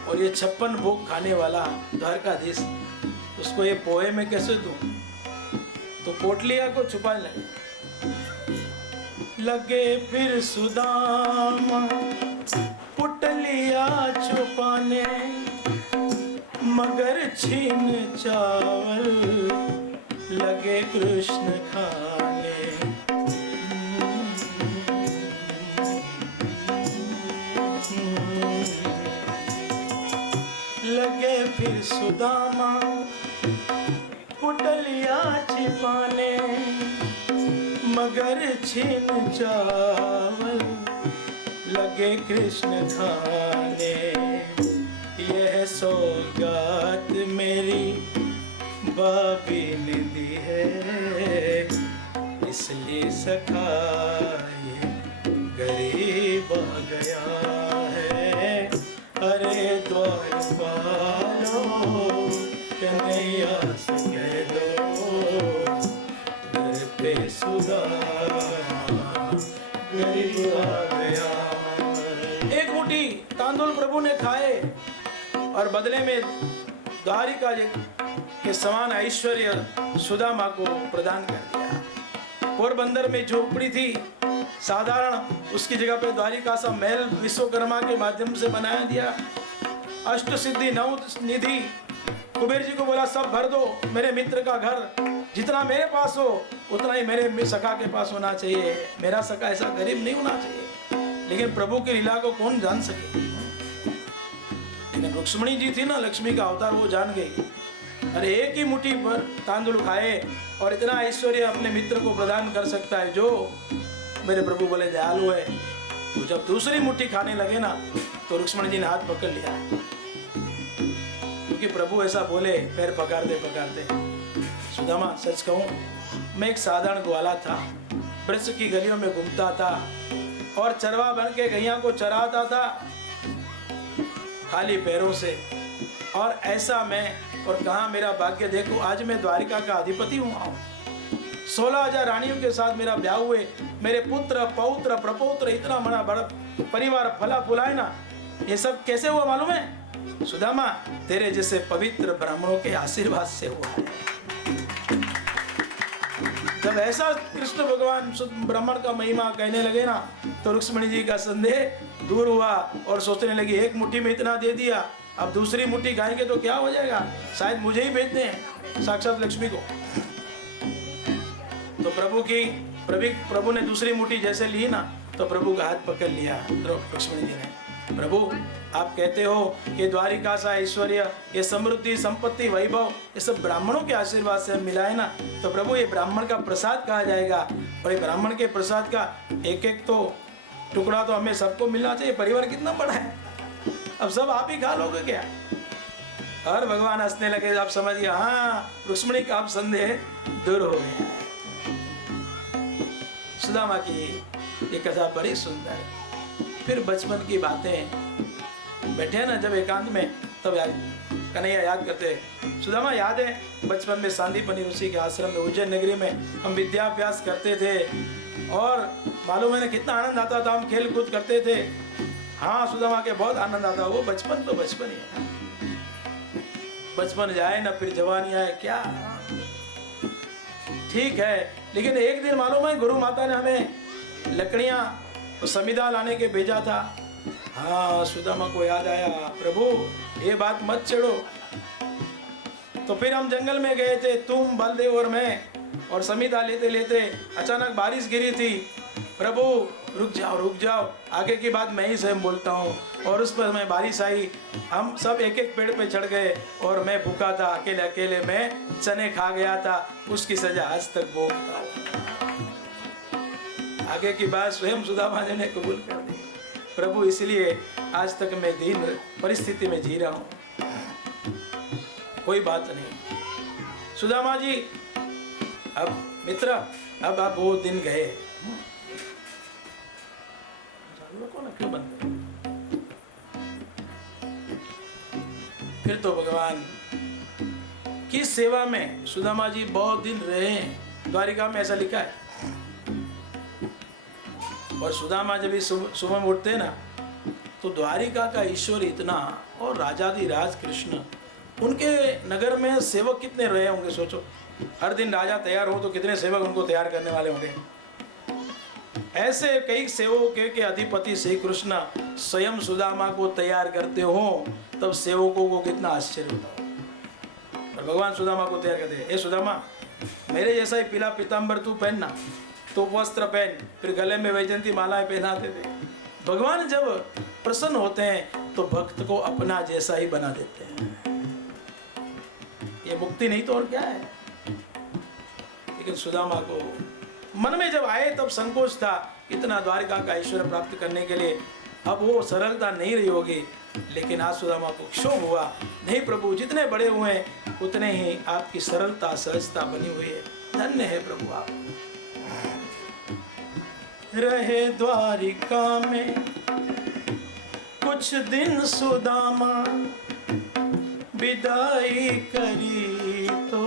और ये 56 भोग खाने वाला द्वारकाधीश, उसको ये पोहे में कैसे दूं? तो पोटलिया को छुपाने लगे फिर सुदामा पुटलिया छुपाने, मगर छीन चावल लगे कृष्ण खाने। लगे फिर सुदामा पुटलिया छिपाने, मगर छीन चावल लगे कृष्ण खाने। यह सौगात मेरी बाबी ने दी है, इसलिए सखा ये गरीब आ गया है। अरे द्वारपालो कन्हैया से कह दो घर पे सुदामा गरीब आ गया। एक मुट्ठी तांदुल प्रभु ने खाए और बदले में द्वारिका के समान ऐश्वर्य सुदामा को प्रदान कर दिया। पोरबंदर में झोपड़ी थी साधारण, उसकी जगह पे द्वारिका सा महल विश्वकर्मा के माध्यम से बनाया दिया। अष्ट सिद्धि 9 निधि, कुबेर जी को बोला सब भर दो, मेरे मित्र का घर जितना मेरे पास हो उतना ही मेरे सखा के पास होना चाहिए। मेरा सखा ऐसा गरीब नहीं होना चाहिए। लेकिन प्रभु की लीला को कौन जान सके? लेकिन रुक्मिणी जी थी ना, लक्ष्मी का अवतार, वो जान गई। अरे एक ही मुट्ठी पर तांदुल खाए और इतना ऐश्वर्य अपने मित्र को प्रदान कर सकता है जो मेरे प्रभु बोले दयालु है। तो जब दूसरी मुट्ठी खाने लगे ना, तो रुक्मिणी जी ने हाथ पकड़ लिया, क्योंकि प्रभु ऐसा बोले पैर पकड़ते पकड़ते। सुदामा सच कहूं, मैं एक साधारण ग्वाला था, वृक्ष की गलियों में घूमता था और चरवा बन के गैया को चराता था खाली पैरों से। और ऐसा मैं, और कहा मेरा भाग्य देखो, आज मैं द्वारिका का अधिपति हुआ हूँ। 16,000 रानियों के साथ मेरा ब्याह हुए, मेरे पुत्र पौत्र प्रपौत्र, इतना बड़ा बड़ा परिवार फला फुलाए ना। ये सब कैसे हुआ मालूम है? सुदामा, तेरे जैसे पवित्र ब्राह्मणों के आशीर्वाद से हुआ है। जब ऐसा कृष्ण भगवान ब्राह्मण का महिमा कहने लगे ना, तो रुक्मिणी जी का संदेह दूर हुआ और सोचने लगी एक मुट्ठी में इतना दे दिया, अब दूसरी मुट्ठी खाएंगे तो क्या हो जाएगा, शायद मुझे ही भेज दें साक्षात लक्ष्मी को। तो प्रभु ने दूसरी मुट्ठी जैसे ली ना, तो प्रभु का हाथ पकड़ लिया रुक्मिणी जी ने। प्रभु, आप कहते हो कि द्वारिका सा ऐश्वर्य, ये समृद्धि संपत्ति वैभव, ये सब ब्राह्मणों के आशीर्वाद से मिला है ना, तो प्रभु ये ब्राह्मण का प्रसाद कहा जाएगा। और ये ब्राह्मण के प्रसाद का एक एक तो टुकड़ा तो हमें सबको मिलना चाहिए। परिवार कितना बड़ा है, अब सब आप ही खा लोगे क्या? और भगवान हंसने लगे। आप समझिए, हाँ रुक्मिणी का आप संदेह दूर हो गया। सुदामा की ये कथा बड़ी सुंदर है। फिर बचपन की बातें, बैठे ना जब एकांत में, तब याद कन्हैया याद करते। सुदामा याद है बचपन में सांदीपनि ऋषि के आश्रम में उज्जैन नगरी में हम विद्याभ्यास करते थे, और मालूम है ना कितना आनंद आता था, हम खेल कूद करते थे। हाँ सुदामा के बहुत आनंद आता। वो बचपन तो बचपन ही है, बचपन जाए ना फिर जवानी आए, क्या ठीक है। लेकिन एक दिन मालूम है गुरु माता ने हमें लकड़ियां और समिधा लाने के भेजा था। हाँ सुदामा को याद आया, प्रभु ये बात मत छेड़ो। तो फिर हम जंगल में गए थे, तुम बलदेव और मैं, और समिधा लेते लेते अचानक बारिश गिरी थी। प्रभु रुक जाओ, आगे की बात मैं ही स्वयं बोलता हूँ। और उस पर मैं बारिश आई, हम सब एक एक पेड़ पे चढ़ गए, और मैं भूखा था, अकेले अकेले मैं चने खा गया था। उसकी सजा आज तक भोगता हूँ। आगे की बात स्वयं सुदामा जी ने कबूल कर दी। प्रभु इसलिए आज तक मैं दीन परिस्थिति में जी रहा हूँ, कोई बात नहीं। सुदामा जी अब मित्र, अब आप वो दिन गए, क्यों बंद? फिर तो भगवान की सेवा में सुदामा जी बहुत दिन रहे हैं। द्वारिका में ऐसा लिखा है। और सुदामा जब भी सुबह में उठते ना, तो द्वारिका का ईश्वर इतना, और राजाधिराज कृष्ण, उनके नगर में सेवक कितने रहे होंगे सोचो। हर दिन राजा तैयार हो तो कितने सेवक उनको तैयार करने वाले होंगे। ऐसे कई सेवकों के अधिपति श्री कृष्ण स्वयं सुदामा को तैयार करते हो, तब सेवकों को कितना आश्चर्य होता हो। और भगवान सुदामा को तैयार करते, ए सुदामा मेरे जैसा ही पीला पीताम्बर तू पहनना, तो वस्त्र पहन। फिर गले में वैजयंती मालाएं पहनाते थे। भगवान जब प्रसन्न होते हैं तो भक्त को अपना जैसा ही बना देते हैं। ये मुक्ति नहीं तो और क्या है। लेकिन सुदामा को मन में जब आए तब संकोच था, इतना द्वारिका का ऐश्वर्य प्राप्त करने के लिए अब वो सरलता नहीं रही होगी। लेकिन आज सुदामा को क्षोभ हुआ, नहीं प्रभु जितने बड़े हुए उतने ही आपकी सरलता सहजता बनी हुई है। धन्य है प्रभु आप। रहे द्वारिका में कुछ दिन सुदामा, विदाई करी तो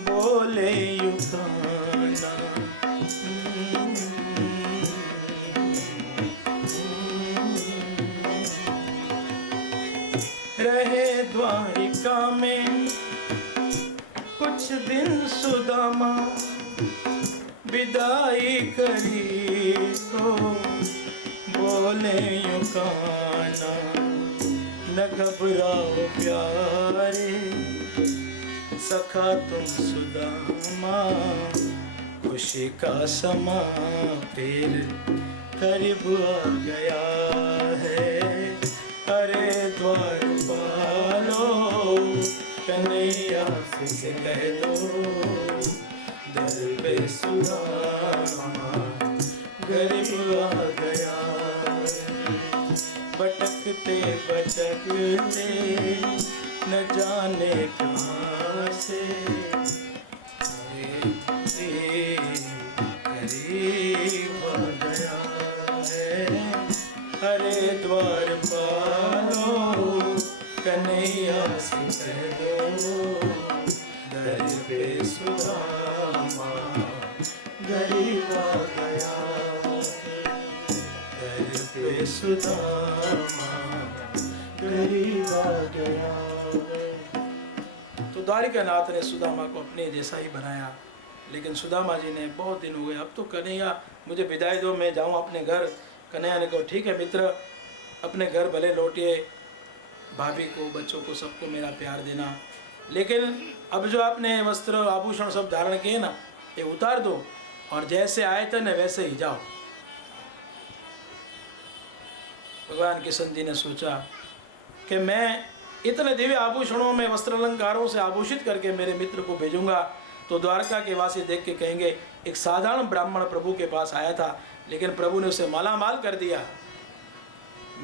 बोले युगाना। रहे द्वारिका में कुछ दिन सुदामा, विदाई करी तो बोले युगाना। न घबराओ प्यारे सखा तुम सुदामा, खुशी का समा फिर करीब आ गया है। अरे द्वार पालो कन्हैया से कह दो, दर पे सुदामा गरीब आ गया। भटकते भटकते न जाने कहाँ से करीब आ गया है। अरे द्वार पालो कन्हैया से कह दो, दर पे सुदामा गरीब आ गया। दर पे सुदामा गरीब आ गया। तो द्वारिका नाथ ने सुदामा को अपने जैसा ही बनाया। लेकिन सुदामा जी ने बहुत दिन हो गए, अब तो कन्हैया मुझे विदाई दो, मैं जाऊं अपने घर। कन्हैया ने कहा ठीक है मित्र, अपने घर भले लौटिए, भाभी को बच्चों को सबको मेरा प्यार देना। लेकिन अब जो आपने वस्त्र आभूषण सब धारण किए ना, ये उतार दो, और जैसे आए थे न वैसे ही जाओ। भगवान किशन जी ने सोचा कि मैं इतने दिव्य आभूषणों में वस्त्र अलंकारों से आभूषित करके मेरे मित्र को भेजूंगा तो द्वारका के वासी देख के कहेंगे एक साधारण ब्राह्मण प्रभु के पास आया था, लेकिन प्रभु ने उसे माला माल कर दिया।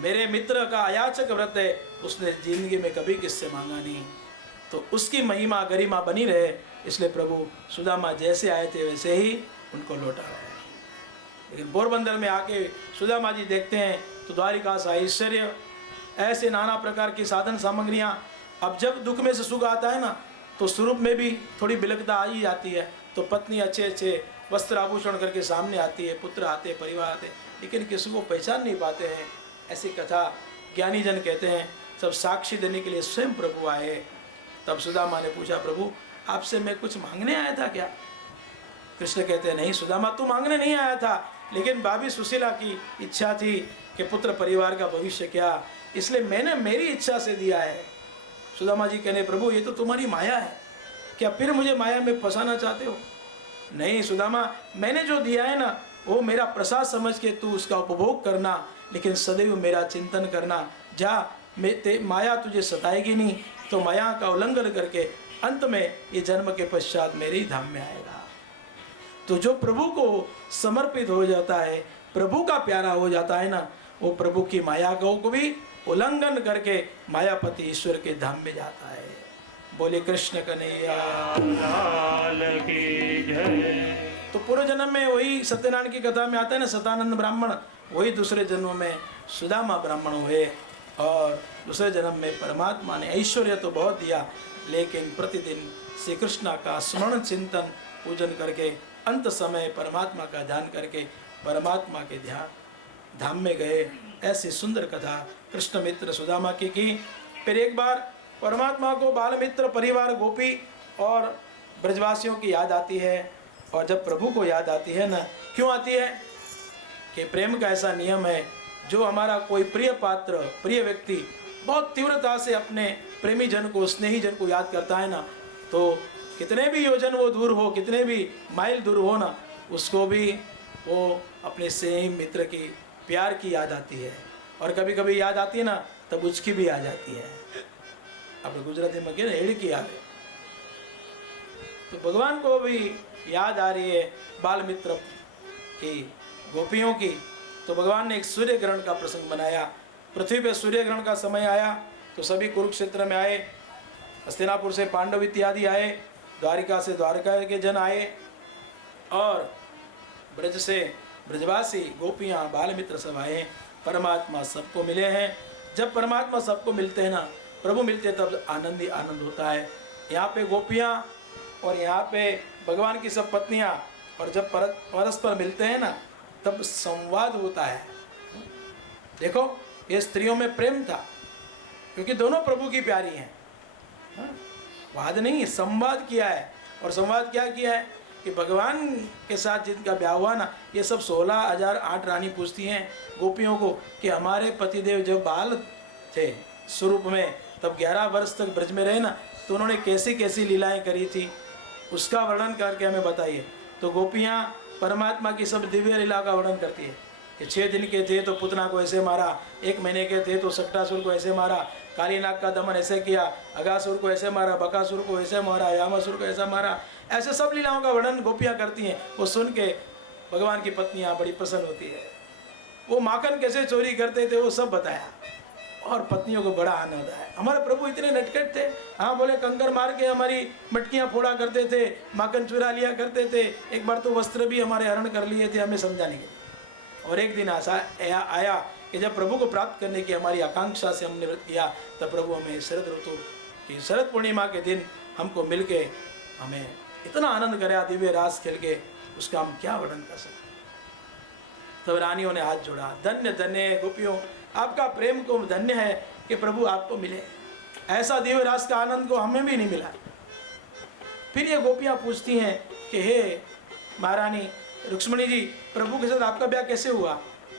मेरे मित्र का अयाचक व्रत है, उसने जिंदगी में कभी किससे मांगा नहीं, तो उसकी महिमा गरिमा बनी रहे, इसलिए प्रभु सुदामा जैसे आए थे वैसे ही उनको लौटा रहे हैं। लेकिन पोरबंदर में आके सुदामा जी देखते हैं तो द्वारिका सा ऐश्वर्य, ऐसे नाना प्रकार की साधन सामग्रियाँ। अब जब दुख में से सुख आता है ना, तो स्वरूप में भी थोड़ी बिलकता आ ही जाती है। तो पत्नी अच्छे अच्छे वस्त्र आभूषण करके सामने आती है, पुत्र आते, परिवार आते, लेकिन किसी को पहचान नहीं पाते हैं। ऐसी कथा ज्ञानी जन कहते हैं। सब साक्षी देने के लिए स्वयं प्रभु आए। तब सुदामा ने पूछा, प्रभु आपसे मैं कुछ मांगने आया था क्या? कृष्ण कहते हैं, नहीं सुदामा, तू मांगने नहीं आया था, लेकिन भाभी सुशीला की इच्छा थी कि पुत्र परिवार का भविष्य क्या, इसलिए मैंने मेरी इच्छा से दिया है। सुदामा जी कहने, प्रभु ये तो तुम्हारी माया है, क्या फिर मुझे माया में फंसाना चाहते हो? नहीं सुदामा, मैंने जो दिया है ना, वो मेरा प्रसाद समझ के तू उसका उपभोग करना, लेकिन सदैव मेरा चिंतन करना। जा, माया तुझे सताएगी नहीं, तो माया का उल्लंघन करके अंत में ये जन्म के पश्चात मेरे ही धाम में आएगा। तो जो प्रभु को समर्पित हो जाता है, प्रभु का प्यारा हो जाता है ना, वो प्रभु की माया को भी उल्लंघन करके मायापति ईश्वर के धाम में जाता है। बोले कृष्ण कन्हैया लाल की जय। तो पूर्व जन्म में वही सत्यनारायण की कथा में आता है ना, सतानंद ब्राह्मण, वही दूसरे जन्म में सुदामा ब्राह्मण हुए, और दूसरे जन्म में परमात्मा ने ऐश्वर्य तो बहुत दिया, लेकिन प्रतिदिन श्री कृष्ण का स्मरण चिंतन पूजन करके अंत समय परमात्मा का ध्यान करके परमात्मा के ध्यान धाम में गए। ऐसी सुंदर कथा कृष्ण मित्र सुदामा की। फिर एक बार परमात्मा को बाल मित्र, परिवार, गोपी और ब्रजवासियों की याद आती है। और जब प्रभु को याद आती है ना, क्यों आती है? कि प्रेम का ऐसा नियम है, जो हमारा कोई प्रिय पात्र, प्रिय व्यक्ति बहुत तीव्रता से अपने प्रेमी जन को, स्नेही जन को याद करता है ना, तो कितने भी योजन वो दूर हो, कितने भी माइल दूर हो ना, उसको भी वो अपने स्नेही मित्र की प्यार की याद आती है। और कभी कभी याद आती है ना, तब उसकी भी आ जाती है। अपने गुजराती में कहते हैं, हेड़ की याद है। तो भगवान को भी याद आ रही है बाल मित्र की, गोपियों की। तो भगवान ने एक सूर्य ग्रहण का प्रसंग बनाया। पृथ्वी पे सूर्य ग्रहण का समय आया तो सभी कुरुक्षेत्र में आए, हस्तिनापुर से पांडव इत्यादि आए, द्वारिका से द्वारका के जन आए, और ब्रज से ब्रजवासी, गोपियाँ, बाल मित्र सब आए। परमात्मा सबको मिले हैं। जब परमात्मा सबको मिलते हैं ना, प्रभु मिलते हैं, तब आनंद ही आनंद होता है। यहाँ पे गोपियाँ और यहाँ पे भगवान की सब पत्नियाँ, और जब परस्पर मिलते हैं ना, तब संवाद होता है। देखो, ये स्त्रियों में प्रेम था, क्योंकि दोनों प्रभु की प्यारी हैं। वाद नहीं, संवाद किया है। और संवाद क्या किया है कि भगवान के साथ जिनका ब्याह हुआ ना, ये सब 16,008 रानी पूछती हैं गोपियों को कि हमारे पतिदेव जब बाल थे स्वरूप में, तब 11 वर्ष तक ब्रज में रहे ना, तो उन्होंने कैसी कैसी लीलाएं करी थी, उसका वर्णन करके हमें बताइए। तो गोपियाँ परमात्मा की सब दिव्य लीला का वर्णन करती है कि 6 दिन के थे तो पुतना को ऐसे मारा, 1 महीने के थे तो सक्टासुर को ऐसे मारा, काली नाग का दमन ऐसे किया, अगासुर को ऐसे मारा, बकासुर को ऐसे मारा, यामासुर को ऐसा मारा। ऐसे सब लीलाओं का वर्णन गोपियाँ करती हैं। वो सुन के भगवान की पत्नियाँ बड़ी प्रसन्न होती है। वो माखन कैसे चोरी करते थे वो सब बताया, और पत्नियों को बड़ा आनंद आया। हमारे प्रभु इतने नटखट थे। हाँ, बोले कंकर मार के हमारी मटकियाँ फोड़ा करते थे, माखन चुरा लिया करते थे। एक बार तो वस्त्र भी हमारे हरण कर लिए थे हमें समझाने के लिए। और एक दिन ऐसा आया कि जब प्रभु को प्राप्त करने की हमारी आकांक्षा से हमने व्रत किया, तब प्रभु हमें शरद ऋतु की शरद पूर्णिमा के दिन हमको मिल के हमें इतना आनंद कराया, दिव्य रास खेल के, उसका हम क्या वर्णन कर सकते। तब रानियों ने हाथ जोड़ा, धन्य धन्य गोपियों, आपका प्रेम को धन्य है कि प्रभु आपको मिले। ऐसा दिव्य रास का आनंद को हमें भी नहीं मिला। फिर ये गोपियाँ पूछती हैं कि हे महारानी रुक्ष्मणी जी, प्रभु के साथ आपका ब्याह कैसे हुआ?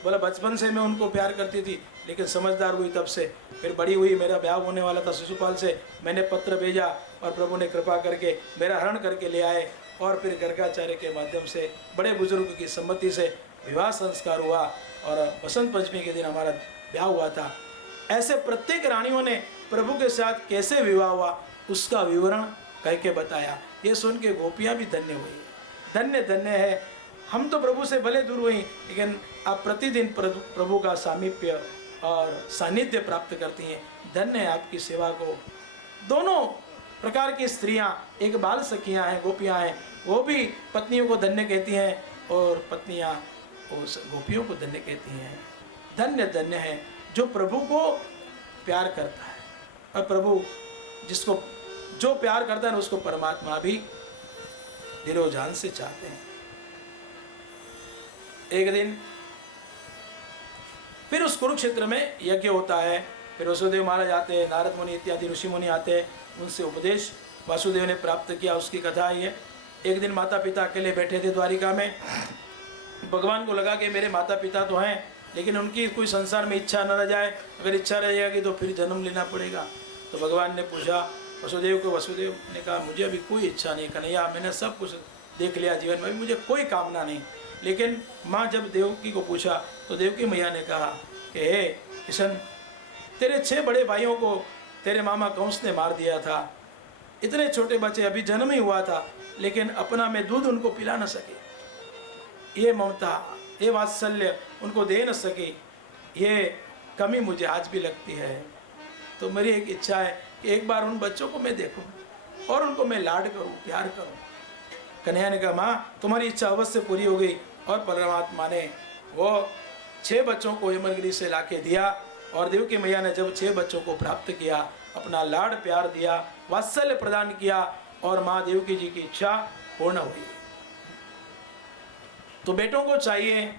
बोला, बचपन से मैं उनको प्यार करती थी, लेकिन समझदार हुई तब से, फिर बड़ी हुई, मेरा ब्याह होने वाला था शिशुपाल से, मैंने पत्र भेजा और प्रभु ने कृपा करके मेरा हरण करके ले आए, और फिर गर्गाचार्य के माध्यम से बड़े बुजुर्ग की सम्मति से विवाह संस्कार हुआ, और बसंत पंचमी के दिन हमारा ब्याह हुआ था। ऐसे प्रत्येक रानियों ने प्रभु के साथ कैसे विवाह हुआ उसका विवरण कह के बताया। ये सुन के गोपियाँ भी धन्य हुई, धन्य धन्य है। हम तो प्रभु से भले दूर हुई, लेकिन आप प्रतिदिन प्रभु का सामीप्य और सानिध्य प्राप्त करती हैं। धन्य है आपकी सेवा को। दोनों प्रकार की स्त्रियां, एक बाल सखियां हैं, गोपियां हैं, वो भी पत्नियों को धन्य कहती हैं और पत्नियां उस गोपियों को धन्य कहती हैं। धन्य धन्य है जो प्रभु को प्यार करता है, और प्रभु जिसको जो प्यार करता है उसको परमात्मा भी दिलो जान से चाहते हैं। एक दिन फिर उस कुरुक्षेत्र में यज्ञ होता है, फिर वसुदेव महाराज आते हैं, नारद मुनि इत्यादि ऋषि मुनि आते हैं, उनसे उपदेश वासुदेव ने प्राप्त किया, उसकी कथा ही है। एक दिन माता पिता अकेले बैठे थे द्वारिका में। भगवान को लगा कि मेरे माता पिता तो हैं, लेकिन उनकी कोई संसार में इच्छा न रह जाए, अगर इच्छा रह जाएगी तो फिर जन्म लेना पड़ेगा। तो भगवान ने पूछा वसुदेव को, वसुदेव ने कहा मुझे अभी कोई इच्छा नहीं कन्हैया, मैंने सब कुछ देख लिया जीवन में, मुझे कोई कामना नहीं। लेकिन माँ जब देवकी को पूछा तो देवकी मैया ने कहा कि हे किशन, तेरे 6 बड़े भाइयों को तेरे मामा कंस ने मार दिया था, इतने छोटे बच्चे, अभी जन्म ही हुआ था, लेकिन अपना मैं दूध उनको पिला न सके, ये ममता, ये वात्सल्य उनको दे न सके, ये कमी मुझे आज भी लगती है। तो मेरी एक इच्छा है कि एक बार उन बच्चों को मैं देखूं और उनको मैं लाड करूं, प्यार करूं। कन्हैया ने कहा माँ तुम्हारी इच्छा अवश्य पूरी हो गई। और परमात्मा ने वो 6 बच्चों को यमनगिरी से लाके दिया, और देवकी मैया ने जब 6 बच्चों को प्राप्त किया, अपना लाड प्यार दिया, वात्सल्य प्रदान किया, और माँ देवकी जी की इच्छा पूर्ण हुई। तो बेटों को चाहिए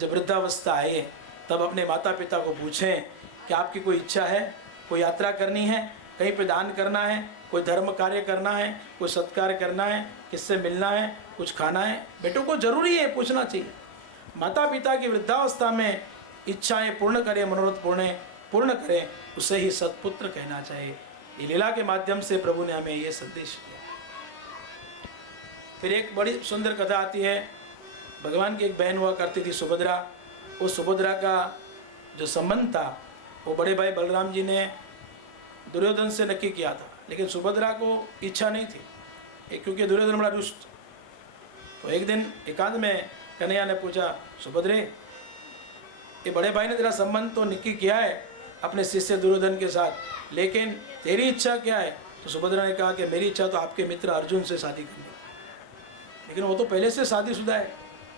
जब वृद्धावस्था आए तब अपने माता पिता को पूछें कि आपकी कोई इच्छा है, कोई यात्रा करनी है, कहीं पे दान करना है, कोई धर्म कार्य करना है, कोई सत्कार करना है, किससे मिलना है, कुछ खाना है। बेटों को जरूरी है पूछना चाहिए। माता पिता की वृद्धावस्था में इच्छाएं पूर्ण करें, मनोरथ पूर्ण करें, उसे ही सत्पुत्र कहना चाहिए। ये लीला के माध्यम से प्रभु ने हमें ये संदेश दिया। फिर एक बड़ी सुंदर कथा आती है। भगवान की एक बहन हुआ करती थी सुभद्रा। उस सुभद्रा का जो संबंध था वो बड़े भाई बलराम जी ने दुर्योधन से नक्की किया था, लेकिन सुभद्रा को इच्छा नहीं थी, क्योंकि दुर्योधन बड़ा दुष्ट। तो एक दिन एकांत में कन्हैया ने पूछा सुभद्रे, ये बड़े भाई ने तेरा संबंध तो नक्की किया है अपने शिष्य दुर्योधन के साथ, लेकिन तेरी इच्छा क्या है? तो सुभद्रा ने कहा कि मेरी इच्छा तो आपके मित्र अर्जुन से शादी करनी, लेकिन वो तो पहले से शादीशुदा है।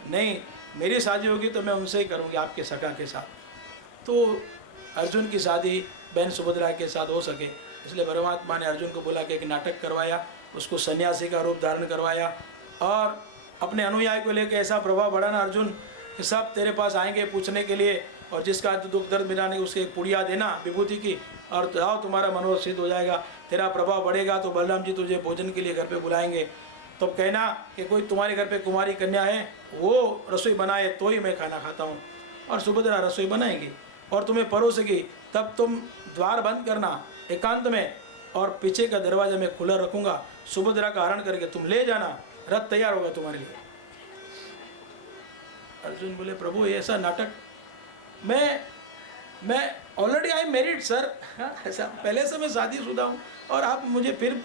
नहीं, मेरी शादी होगी तो मैं उनसे ही करूँगी, आपके सखा के साथ। तो अर्जुन की शादी बहन सुभद्रा के साथ हो सके, इसलिए परमात्मा ने अर्जुन को बोला कि एक नाटक करवाया, उसको सन्यासी का रूप धारण करवाया, और अपने अनुयायी को लेकर ऐसा प्रभाव बढ़ाना अर्जुन कि सब तेरे पास आएंगे पूछने के लिए, और जिसका दुख दर्द मिटाने उसके एक पुड़िया देना विभूति की, और जाओ तुम्हारा मनोरथ सिद्ध हो जाएगा, तेरा प्रभाव बढ़ेगा तो बलराम जी तुझे भोजन के लिए घर पे बुलाएंगे। तो कहना कि कोई तुम्हारे घर पे कुमारी कन्या है, वो रसोई बनाए तो ही मैं खाना खाता हूँ, और सुभद्रा रसोई बनाएंगी और तुम्हें परोसेगी। तब तुम द्वार बंद करना एकांत में, और पीछे का दरवाजा मैं खुला रखूँगा, सुभद्रा का हरण करके तुम ले जाना, रथ तैयार होगा तुम्हारे लिए। अर्जुन बोले प्रभु ये ऐसा नाटक, मैं ऑलरेडी आई मैरिड सर, ऐसा पहले से मैं शादीशुदा हूँ, और आप मुझे फिर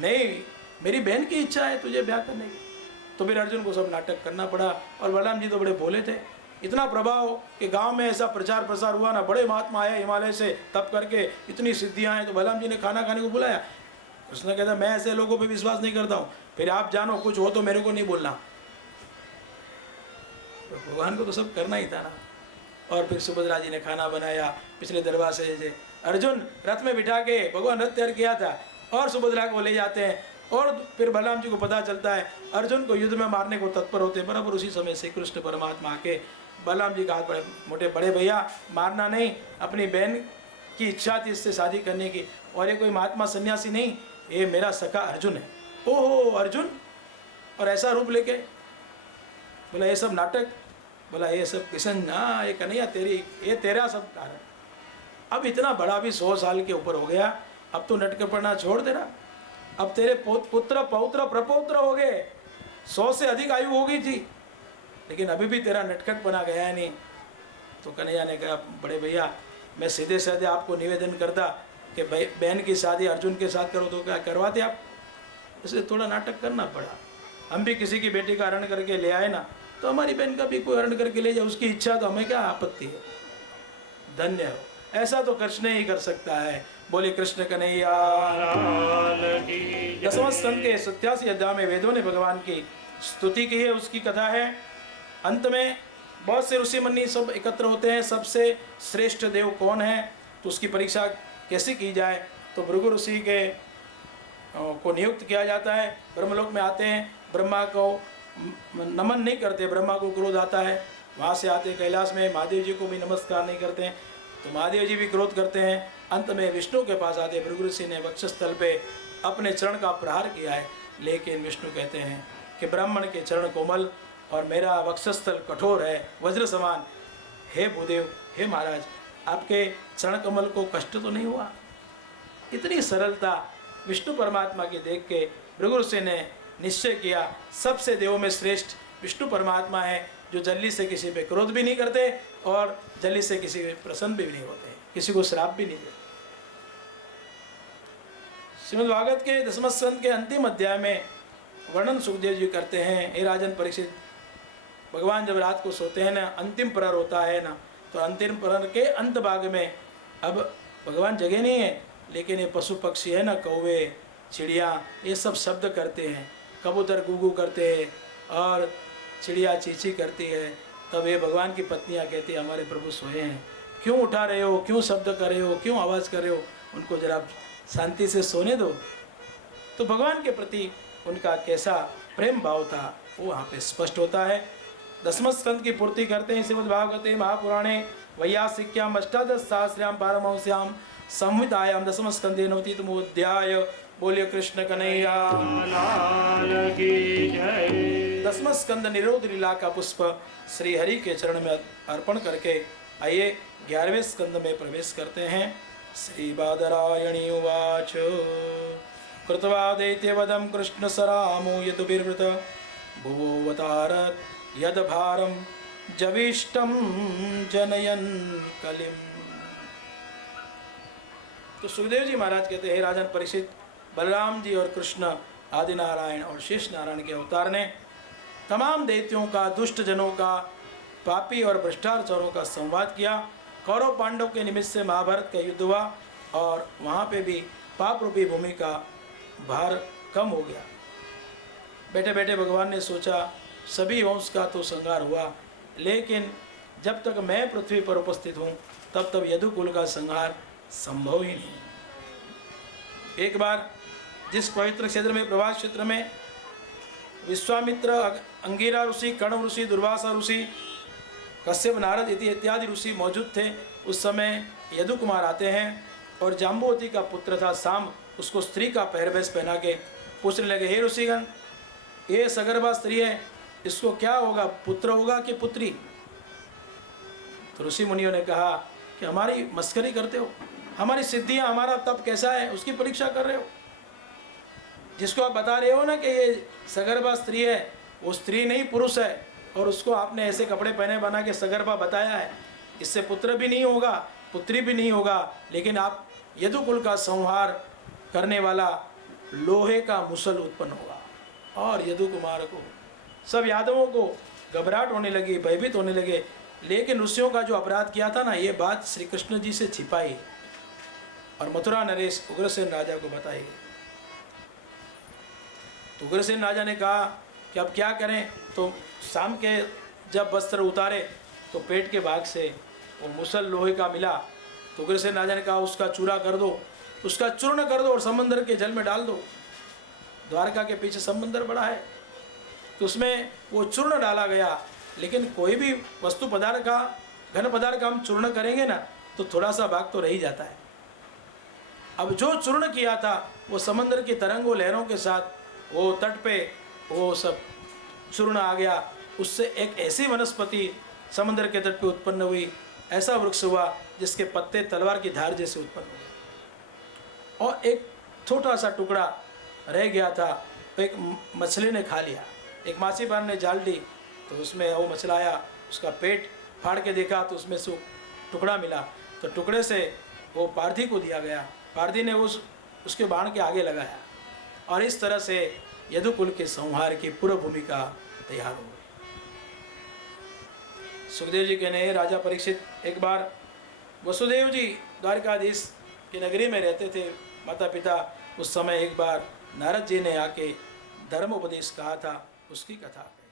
नहीं, मेरी बहन की इच्छा है तुझे ब्याह करने की। तो फिर अर्जुन को सब नाटक करना पड़ा। और बलराम जी तो बड़े भोले थे, इतना प्रभाव कि गांव में ऐसा प्रचार प्रसार हुआ ना, बड़े महात्मा आए हिमालय से तप करके, इतनी सिद्धियाँ हैं। तो बलराम जी ने खाना खाने को बुलाया। कृष्ण कहता मैं ऐसे लोगों पे विश्वास नहीं करता हूँ, फिर आप जानो, कुछ हो तो मेरे को नहीं बोलना। तो भगवान को तो सब करना ही था ना। और फिर सुभद्रा जी ने खाना बनाया, पिछले दरवाजे से अर्जुन रथ में बिठा के, भगवान रथ तैयार किया था, और सुभद्रा को ले जाते हैं। और फिर बलराम जी को पता चलता है, अर्जुन को युद्ध में मारने को तत्पर होते हैं। बराबर उसी समय से कृष्ण परमात्मा आके बलराम जी का हाथ मोटे बड़े भैया मारना नहीं, अपनी बहन की इच्छा थी इससे शादी करने की, और ये कोई महात्मा सन्यासी नहीं, ये मेरा सखा अर्जुन है। ओहो अर्जुन, और ऐसा रूप लेके बोला ये सब नाटक, बोला ये सब किशन, हाँ ये कन्हैया तेरी, ये तेरा सब कारण। अब इतना बड़ा भी 100 साल के ऊपर हो गया, अब तो नटकपना छोड़ देना। अब तेरे पुत्र पौत्र प्रपौत्र हो गए, 100 से अधिक आयु हो गई थी, लेकिन अभी भी तेरा नटखटपना गया नहीं। तो कन्हैया ने कहा बड़े भैया मैं सीधे साधे आपको निवेदन करता कि बहन की शादी अर्जुन के साथ करो, तो क्या करवाते आप? इसलिए थोड़ा नाटक करना पड़ा। हम भी किसी की बेटी का हरण करके ले आए ना, तो हमारी बहन का भी कोई हरण करके ले जाए, उसकी इच्छा, तो हमें क्या आपत्ति है? धन्य हो। ऐसा तो कृष्ण ही कर सकता है। बोले कृष्ण कन्हैया। दसवें स्कंद के 87 अध्याय में वेदों ने भगवान की स्तुति की है, उसकी कथा है। अंत में बहुत से ऋषि मुनि सब एकत्र होते हैं, सबसे श्रेष्ठ देव कौन है, तो उसकी परीक्षा कैसे की जाए। तो भृगु ऋषि के को नियुक्त किया जाता है। ब्रह्मलोक में आते हैं, ब्रह्मा को नमन नहीं करते, ब्रह्मा को क्रोध आता है। वहाँ से आते कैलाश में महादेव जी को भी नमस्कार नहीं करते हैं, तो महादेव जी भी क्रोध करते हैं। अंत में विष्णु के पास आते, भृगु ऋषि ने वक्षस्थल पे अपने चरण का प्रहार किया है, लेकिन विष्णु कहते हैं कि ब्राह्मण के चरण कोमल और मेरा वक्षस्थल कठोर है, वज्र समान। हे भूदेव, हे महाराज, आपके चरण कमल को कष्ट तो नहीं हुआ? इतनी सरलता विष्णु परमात्मा की देख के भृगु ऋषि ने निश्चय किया, सबसे देवों में श्रेष्ठ विष्णु परमात्मा है, जो जल्दी से किसी पे क्रोध भी नहीं करते और जल्दी से किसी पे प्रसन्न भी नहीं होते, किसी को श्राप भी नहीं देते। श्रीमद् भागवत के 10वें स्कंद के अंतिम अध्याय में वर्णन सुखदेव जी करते हैं। हे राजन परीक्षित, भगवान जब रात को सोते हैं ना, अंतिम प्रहर होता है ना, तो अंतिम प्रहर के अंत भाग में अब भगवान जगे नहीं है, लेकिन ये पशु पक्षी है ना, कौवे चिड़िया, ये सब शब्द करते हैं। कबूतर गूगू करते हैं और चिड़िया चींची करती है। तब ये भगवान की पत्नियां कहती है, हमारे प्रभु सोए हैं, क्यों उठा रहे हो, क्यों शब्द कर रहे हो, क्यों आवाज़ कर रहे हो, उनको जरा शांति से सोने दो। तो भगवान के प्रति उनका कैसा प्रेम भाव था वो वहाँ पे स्पष्ट होता है। 10वें स्कंद की पूर्ति करते हैं श्रीमद्भागवते महापुराणे वैयासिक्याम अष्टादश सहस्राम पारमहंस्याम संहितायाम 10वें स्कंदे 29वां अध्याय। बोलिए कृष्ण कन्हैया। 10वां स्कंद निरोध लीला का पुष्प श्री हरि के चरण में अर्पण करके आइए 11वें स्कंद में प्रवेश करते हैं। श्री बादरायणी उवाच कृत्वा दैत्यवधं कृष्ण सरामो यदुर्वृत भुवोऽवतारत् यद भारम जविष्टम जनयन कलिम। तो सुखदेव जी महाराज कहते हैं, राजन परीक्षित, बलराम जी और कृष्ण आदि नारायण और शेष नारायण के अवतार ने तमाम दैत्यों का, दुष्ट जनों का, पापी और भ्रष्टाचारों का संवाद किया। कौरव पांडव के निमित्त से महाभारत का युद्ध हुआ और वहाँ पे भी पाप रूपी भूमि का भार कम हो गया। बैठे बैठे भगवान ने सोचा, सभी वंश का तो संहार हुआ, लेकिन जब तक मैं पृथ्वी पर उपस्थित हूँ तब तक यदुकुल का संहार संभव ही नहीं। एक बार जिस पवित्र क्षेत्र में, प्रभास क्षेत्र में विश्वामित्र, अंगिरा ऋषि, कण्व ऋषि, दुर्वासा ऋषि, कश्यप, नारद इत्यादि ऋषि मौजूद थे, उस समय यदु कुमार आते हैं और जाम्बुवती का पुत्र था साम, उसको स्त्री का पहरवेश पहना के पूछने लगे, हे ऋषिगण, ये सगर्भा स्त्री है, इसको क्या होगा, पुत्र होगा कि पुत्री? तो ऋषि मुनियों ने कहा कि हमारी मस्करी करते हो, हमारी सिद्धियां, हमारा तप कैसा है उसकी परीक्षा कर रहे हो। जिसको आप बता रहे हो ना कि ये सगर्भा स्त्री है, वो स्त्री नहीं पुरुष है, और उसको आपने ऐसे कपड़े पहने बना के सगर्भा बताया है, इससे पुत्र भी नहीं होगा, पुत्री भी नहीं होगा, लेकिन आप यदुकुल का संहार करने वाला लोहे का मुसल उत्पन्न होगा। और यदु कुमार को, सब यादवों को घबराहट होने लगी, भयभीत होने लगे। लेकिन ऋषियों का जो अपराध किया था ना, ये बात श्री कृष्ण जी से छिपाई और मथुरा नरेश उग्रसेन राजा को बताई। तो उग्रसेन राजा ने कहा कि अब क्या करें। तो शाम के जब वस्त्र उतारे तो पेट के भाग से वो मुसल लोहे का मिला। तो उग्रसेन राजा ने कहा उसका चूरा कर दो, उसका चूर्ण कर दो और समंदर के जल में डाल दो। द्वारका के पीछे समंदर बड़ा है, तो उसमें वो चूर्ण डाला गया। लेकिन कोई भी वस्तु पदार्थ का, घन पदार्थ का हम चूर्ण करेंगे ना, तो थोड़ा सा भाग तो रह ही जाता है। अब जो चूर्ण किया था वो समंदर की तरंगों, लहरों के साथ वो तट पे वो सब चूर्ण आ गया। उससे एक ऐसी वनस्पति समंदर के तट पे उत्पन्न हुई, ऐसा वृक्ष हुआ जिसके पत्ते तलवार की धार जैसे उत्पन्न हुए। और एक छोटा सा टुकड़ा रह गया था, एक मछली ने खा लिया। एक माछीमार ने जाल दी तो उसमें वो मछला आया, उसका पेट फाड़ के देखा तो उसमें से टुकड़ा मिला। तो टुकड़े से वो पारधी को दिया गया, पारधी ने उसके बाण के आगे लगाया, और इस तरह से यदुकुल के संहार की पूर्व भूमिका तैयार हो गई। सुखदेव जी कहने, राजा परीक्षित, एक बार वसुदेव जी द्वारकाधीश की नगरी में रहते थे, माता पिता। उस समय एक बार नारद जी ने आके धर्म उपदेश कहा था, उसकी कथा है।